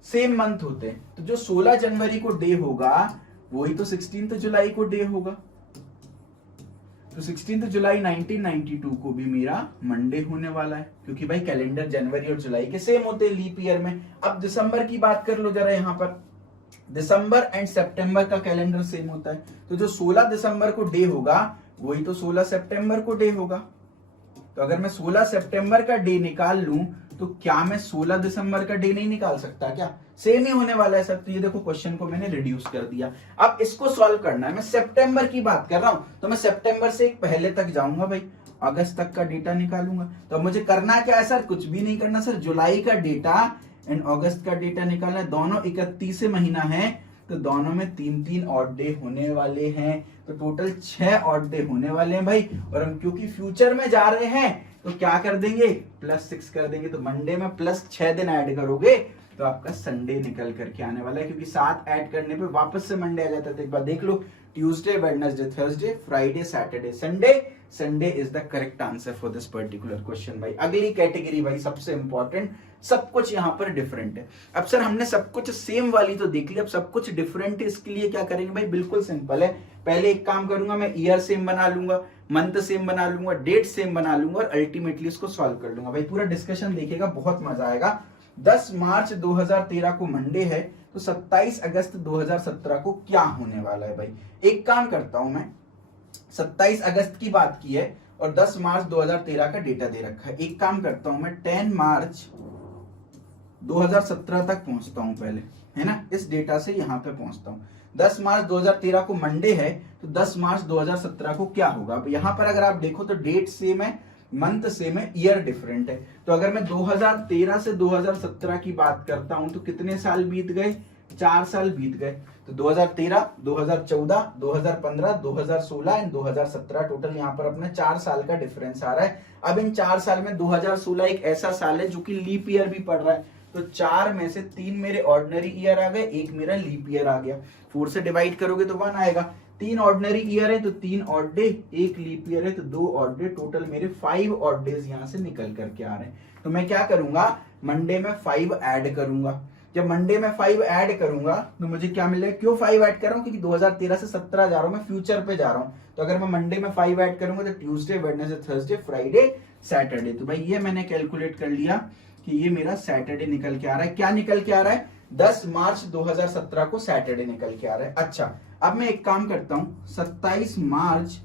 सेम मंथ होते हैं, तो जो 16 जनवरी को डे होगा वही तो 16 जुलाई को डे होगा, तो 16 जुलाई 1992 को भी मेरा मंडे होने वाला है, क्योंकि भाई कैलेंडर जनवरी और जुलाई के सेम होते हैं लीप ईयर में। अब दिसंबर की बात कर लो जरा, यहाँ पर दिसंबर एंड सितंबर का कैलेंडर सेम होता है, तो जो 16 दिसंबर को डे होगा वही तो 16 सितंबर को डे होगा। तो अगर मैं 16 सितंबर का डे निकाल लूं, तो क्या मैं 16 दिसंबर का डे नहीं निकाल सकता क्या? सेम ही होने वाला है सर। तो ये देखो क्वेश्चन को मैंने रिड्यूस कर दिया। अब इसको सॉल्व करना है। मैं सितंबर की बात कर रहा हूं, तो मैं सितंबर से एक पहले तक जाऊंगा भाई, अगस्त तक का डेटा निकालूंगा। तो अब मुझे करना क्या है सर? कुछ भी नहीं करना सर, जुलाई का डेटा एंड अगस्त का डेटा निकालना है। दोनों 31 महीना है, तो दोनों में 3-3 ऑड डे होने वाले हैं, तो टोटल 6 ऑड डे होने वाले हैं भाई। और हम क्योंकि फ्यूचर में जा रहे हैं तो क्या कर देंगे? +6 कर देंगे। तो मंडे में +6 दिन ऐड करोगे तो आपका संडे निकल करके आने वाला है, क्योंकि 7 ऐड करने पे वापस से मंडे आ जाता है। तो एक बार देख लो, Tuesday, Wednesday, Thursday, Friday, Saturday, Sunday. Sunday is the correct answer for this particular question भाई। अगली कैटेगरी भाई सबसे इंपॉर्टेंट, सब कुछ यहाँ पर डिफरेंट है। अब सर हमने सब कुछ सेम वाली तो देख ली, अब सब कुछ डिफरेंट है, इसके लिए क्या करेंगे भाई? बिल्कुल सिंपल है। पहले एक काम करूंगा, मैं ईयर सेम बना लूंगा, मंथ सेम बना लूंगा, डेट सेम बना लूंगा, और अल्टीमेटली इसको सॉल्व कर लूंगा भाई। पूरा डिस्कशन देखिएगा, बहुत मजा आएगा। 10 मार्च 2013 को मंडे है, तो 27 अगस्त 2017 को क्या होने वाला है भाई? एक काम करता हूं मैं, 27 अगस्त की बात की है और 10 मार्च 2013 का डेटा दे रखा है। एक काम करता हूं मैं, 10 मार्च 2017 तक पहुंचता हूं पहले, है ना, इस डेटा से यहां पे पहुंचता हूं। 10 मार्च 2013 को मंडे है, तो 10 मार्च 2017 को क्या होगा? अब यहां पर अगर आप देखो तो डेट सेम है, मंथ सेम है, ईयर डिफरेंट है। तो अगर मैं 2013 से 2017 की बात करता हूं तो कितने साल बीत गए? 4 साल बीत गए। तो 2013, 2014, 2015, 2016 एंड 2017 टोटल यहाँ पर अपना 4 साल का डिफरेंस आ रहा है। अब इन 4 साल में 2016 एक ऐसा साल है जो कि लीप ईयर भी पड़ रहा है, तो 4 में से 3 मेरे ऑर्डिनरी ईयर आ गए, 1 मेरा लीप ईयर आ गया। 4 से डिवाइड करोगे तो 1 आएगा। 3 ऑर्डिनरी ईयर है तो 3 ऑड डे, 1 लीप ईयर है तो 2 ऑड डे, टोटल मेरे 5 ऑड डेज यहाँ से निकल करके आ रहे हैं। तो मैं क्या करूंगा, मंडे में 5 ऐड करूंगा। जब मंडे में 5 ऐड करूंगा तो मुझे क्या मिलेगा, क्यों 5 ऐड कर रहा हूँ, क्योंकि 2013 से 17 जा रहा हूँ, मैं फ्यूचर पे जा रहा हूँ। तो अगर मैं मंडे में 5 ऐड करूंगा तो Tuesday, Wednesday, Thursday, Friday, Saturday. तो भाई ये मैंने कैलकुलेट कर लिया कि ये मेरा सैटरडे निकल के आ रहा है। क्या निकल के आ रहा है, 10 मार्च 2017 को सैटरडे निकल के आ रहा है। अच्छा, अब मैं एक काम करता हूँ, 27 मार्च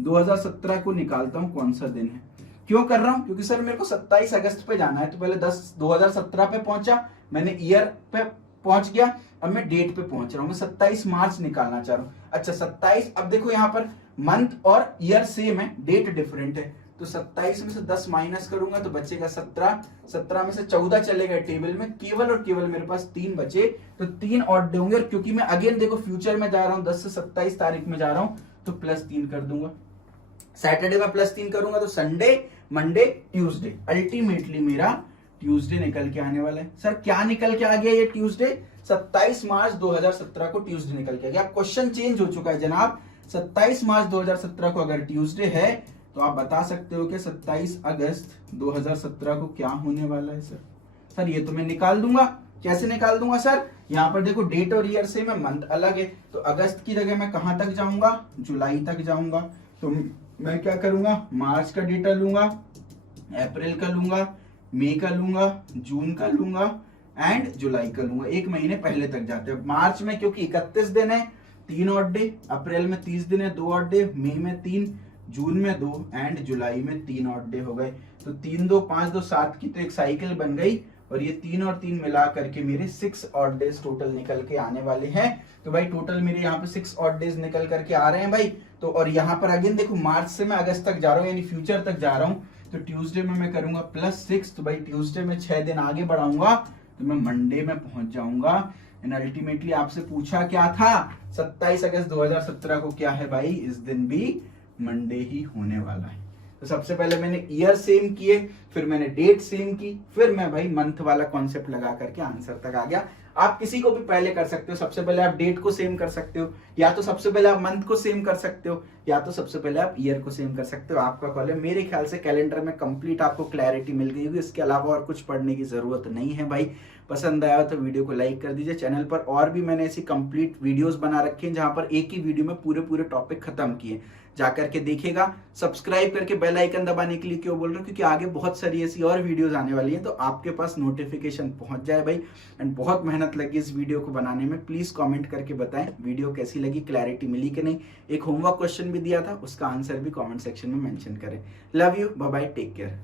2017 को निकालता हूँ कौन सा दिन है। क्यों कर रहा हूं, क्योंकि सर मेरे को 27 अगस्त पे जाना है। तो पहले 2017 पे पहुंचा, मैंने ईयर पे पहुंच गया, अब मैं डेट पे पहुंच रहा हूं, मैं 27 मार्च निकालना चाह रहा हूं। अच्छा 27, अब देखो यहाँ पर मंथ और ईयर सेम है, डेट डिफरेंट है। तो 27 में से 10 माइनस करूंगा तो बचेगा 17, 17 में से 14 चलेगा टेबल में, केवल और केवल मेरे पास 3 बचे। तो 3 ऑड होंगे, और क्योंकि मैं अगेन देखो फ्यूचर में जा रहा हूं, 10 से 27 तारीख में जा रहा हूं, तो +3 कर दूंगा। सैटरडे में +3 करूंगा तो संडे, मंडे, ट्यूसडे, अल्टीमेटली मेरा ट्यूसडे निकल के आने वाला है। सर क्या निकल के आ गया ये ट्यूसडे, 27 मार्च 2017 को ट्यूसडे निकल के आ गया। अब क्वेश्चन चेंज हो चुका है जनाब, 27 मार्च 2017 को अगर ट्यूसडे है तो आप बता सकते हो कि 27 अगस्त 2017 को क्या होने वाला है। सर ये तो मैं निकाल दूंगा। कैसे निकाल दूंगा सर, यहाँ पर देखो डेट और ईयर से में मंथ अलग है, तो अगस्त की जगह मैं कहां तक जाऊंगा, जुलाई तक जाऊंगा। तो मैं क्या करूंगा, मार्च का डेटा लूंगा, अप्रैल का लूंगा, मई का लूंगा, जून का लूंगा एंड जुलाई का लूंगा। 1 महीने पहले तक जाते हैं। मार्च में क्योंकि 31 दिन है, 3 ऑड डे, अप्रैल में 30 दिन है, 2 ऑड डे, मई में 3, जून में 2 एंड जुलाई में 3 ऑड डे हो गए। तो 3 2 5 2 7 की तो एक साइकिल बन गई, और ये 3 और 3 मिला करके मेरे 6 ऑड डेज टोटल निकल के आने वाले हैं। तो भाई टोटल मेरे यहाँ पे 6 ऑड डेज निकल करके आ रहे हैं भाई। तो और यहाँ पर अगेन देखो मार्च से मैं अगस्त तक जा रहा हूँ, यानी फ्यूचर तक जा रहा हूँ। तो ट्यूसडे में मैं करूंगा +6, तो भाई ट्यूसडे में 6 दिन आगे बढ़ाऊंगा तो मैं मंडे में पहुंच जाऊंगा। एंड अल्टीमेटली आपसे पूछा क्या था, 27 अगस्त 2017 को क्या है भाई, इस दिन भी मंडे ही होने वाला है। तो सबसे पहले मैंने ईयर सेम किए, फिर मैंने डेट सेम की, फिर मैं भाई मंथ वाला कॉन्सेप्ट लगा करके आंसर तक आ गया। आप किसी को भी पहले कर सकते हो, सबसे पहले आप डेट को सेम कर सकते हो, या तो सबसे पहले आप मंथ को सेम कर सकते हो, या तो सबसे पहले आप ईयर को सेम कर सकते हो। आपका कॉल है। मेरे ख्याल से कैलेंडर में कंप्लीट आपको क्लैरिटी मिल गई होगी, इसके अलावा और कुछ पढ़ने की जरूरत नहीं है भाई। पसंद आया तो वीडियो को लाइक कर दीजिए। चैनल पर और भी मैंने ऐसी कंप्लीट वीडियोस बना रखी हैं जहां पर एक ही वीडियो में पूरे टॉपिक खत्म किए, जाकर के देखिएगा। सब्सक्राइब करके बेल आइकन दबाने के लिए क्यों बोल रहा हूँ, क्योंकि आगे बहुत सारी ऐसी और वीडियोस आने वाली हैं, तो आपके पास नोटिफिकेशन पहुंच जाए भाई। एंड बहुत मेहनत लगी इस वीडियो को बनाने में, प्लीज कमेंट करके बताएं वीडियो कैसी लगी, क्लैरिटी मिली कि नहीं। एक होमवर्क क्वेश्चन भी दिया था, उसका आंसर भी कमेंट सेक्शन में मेंशन करें। Love you, bye bye, take care.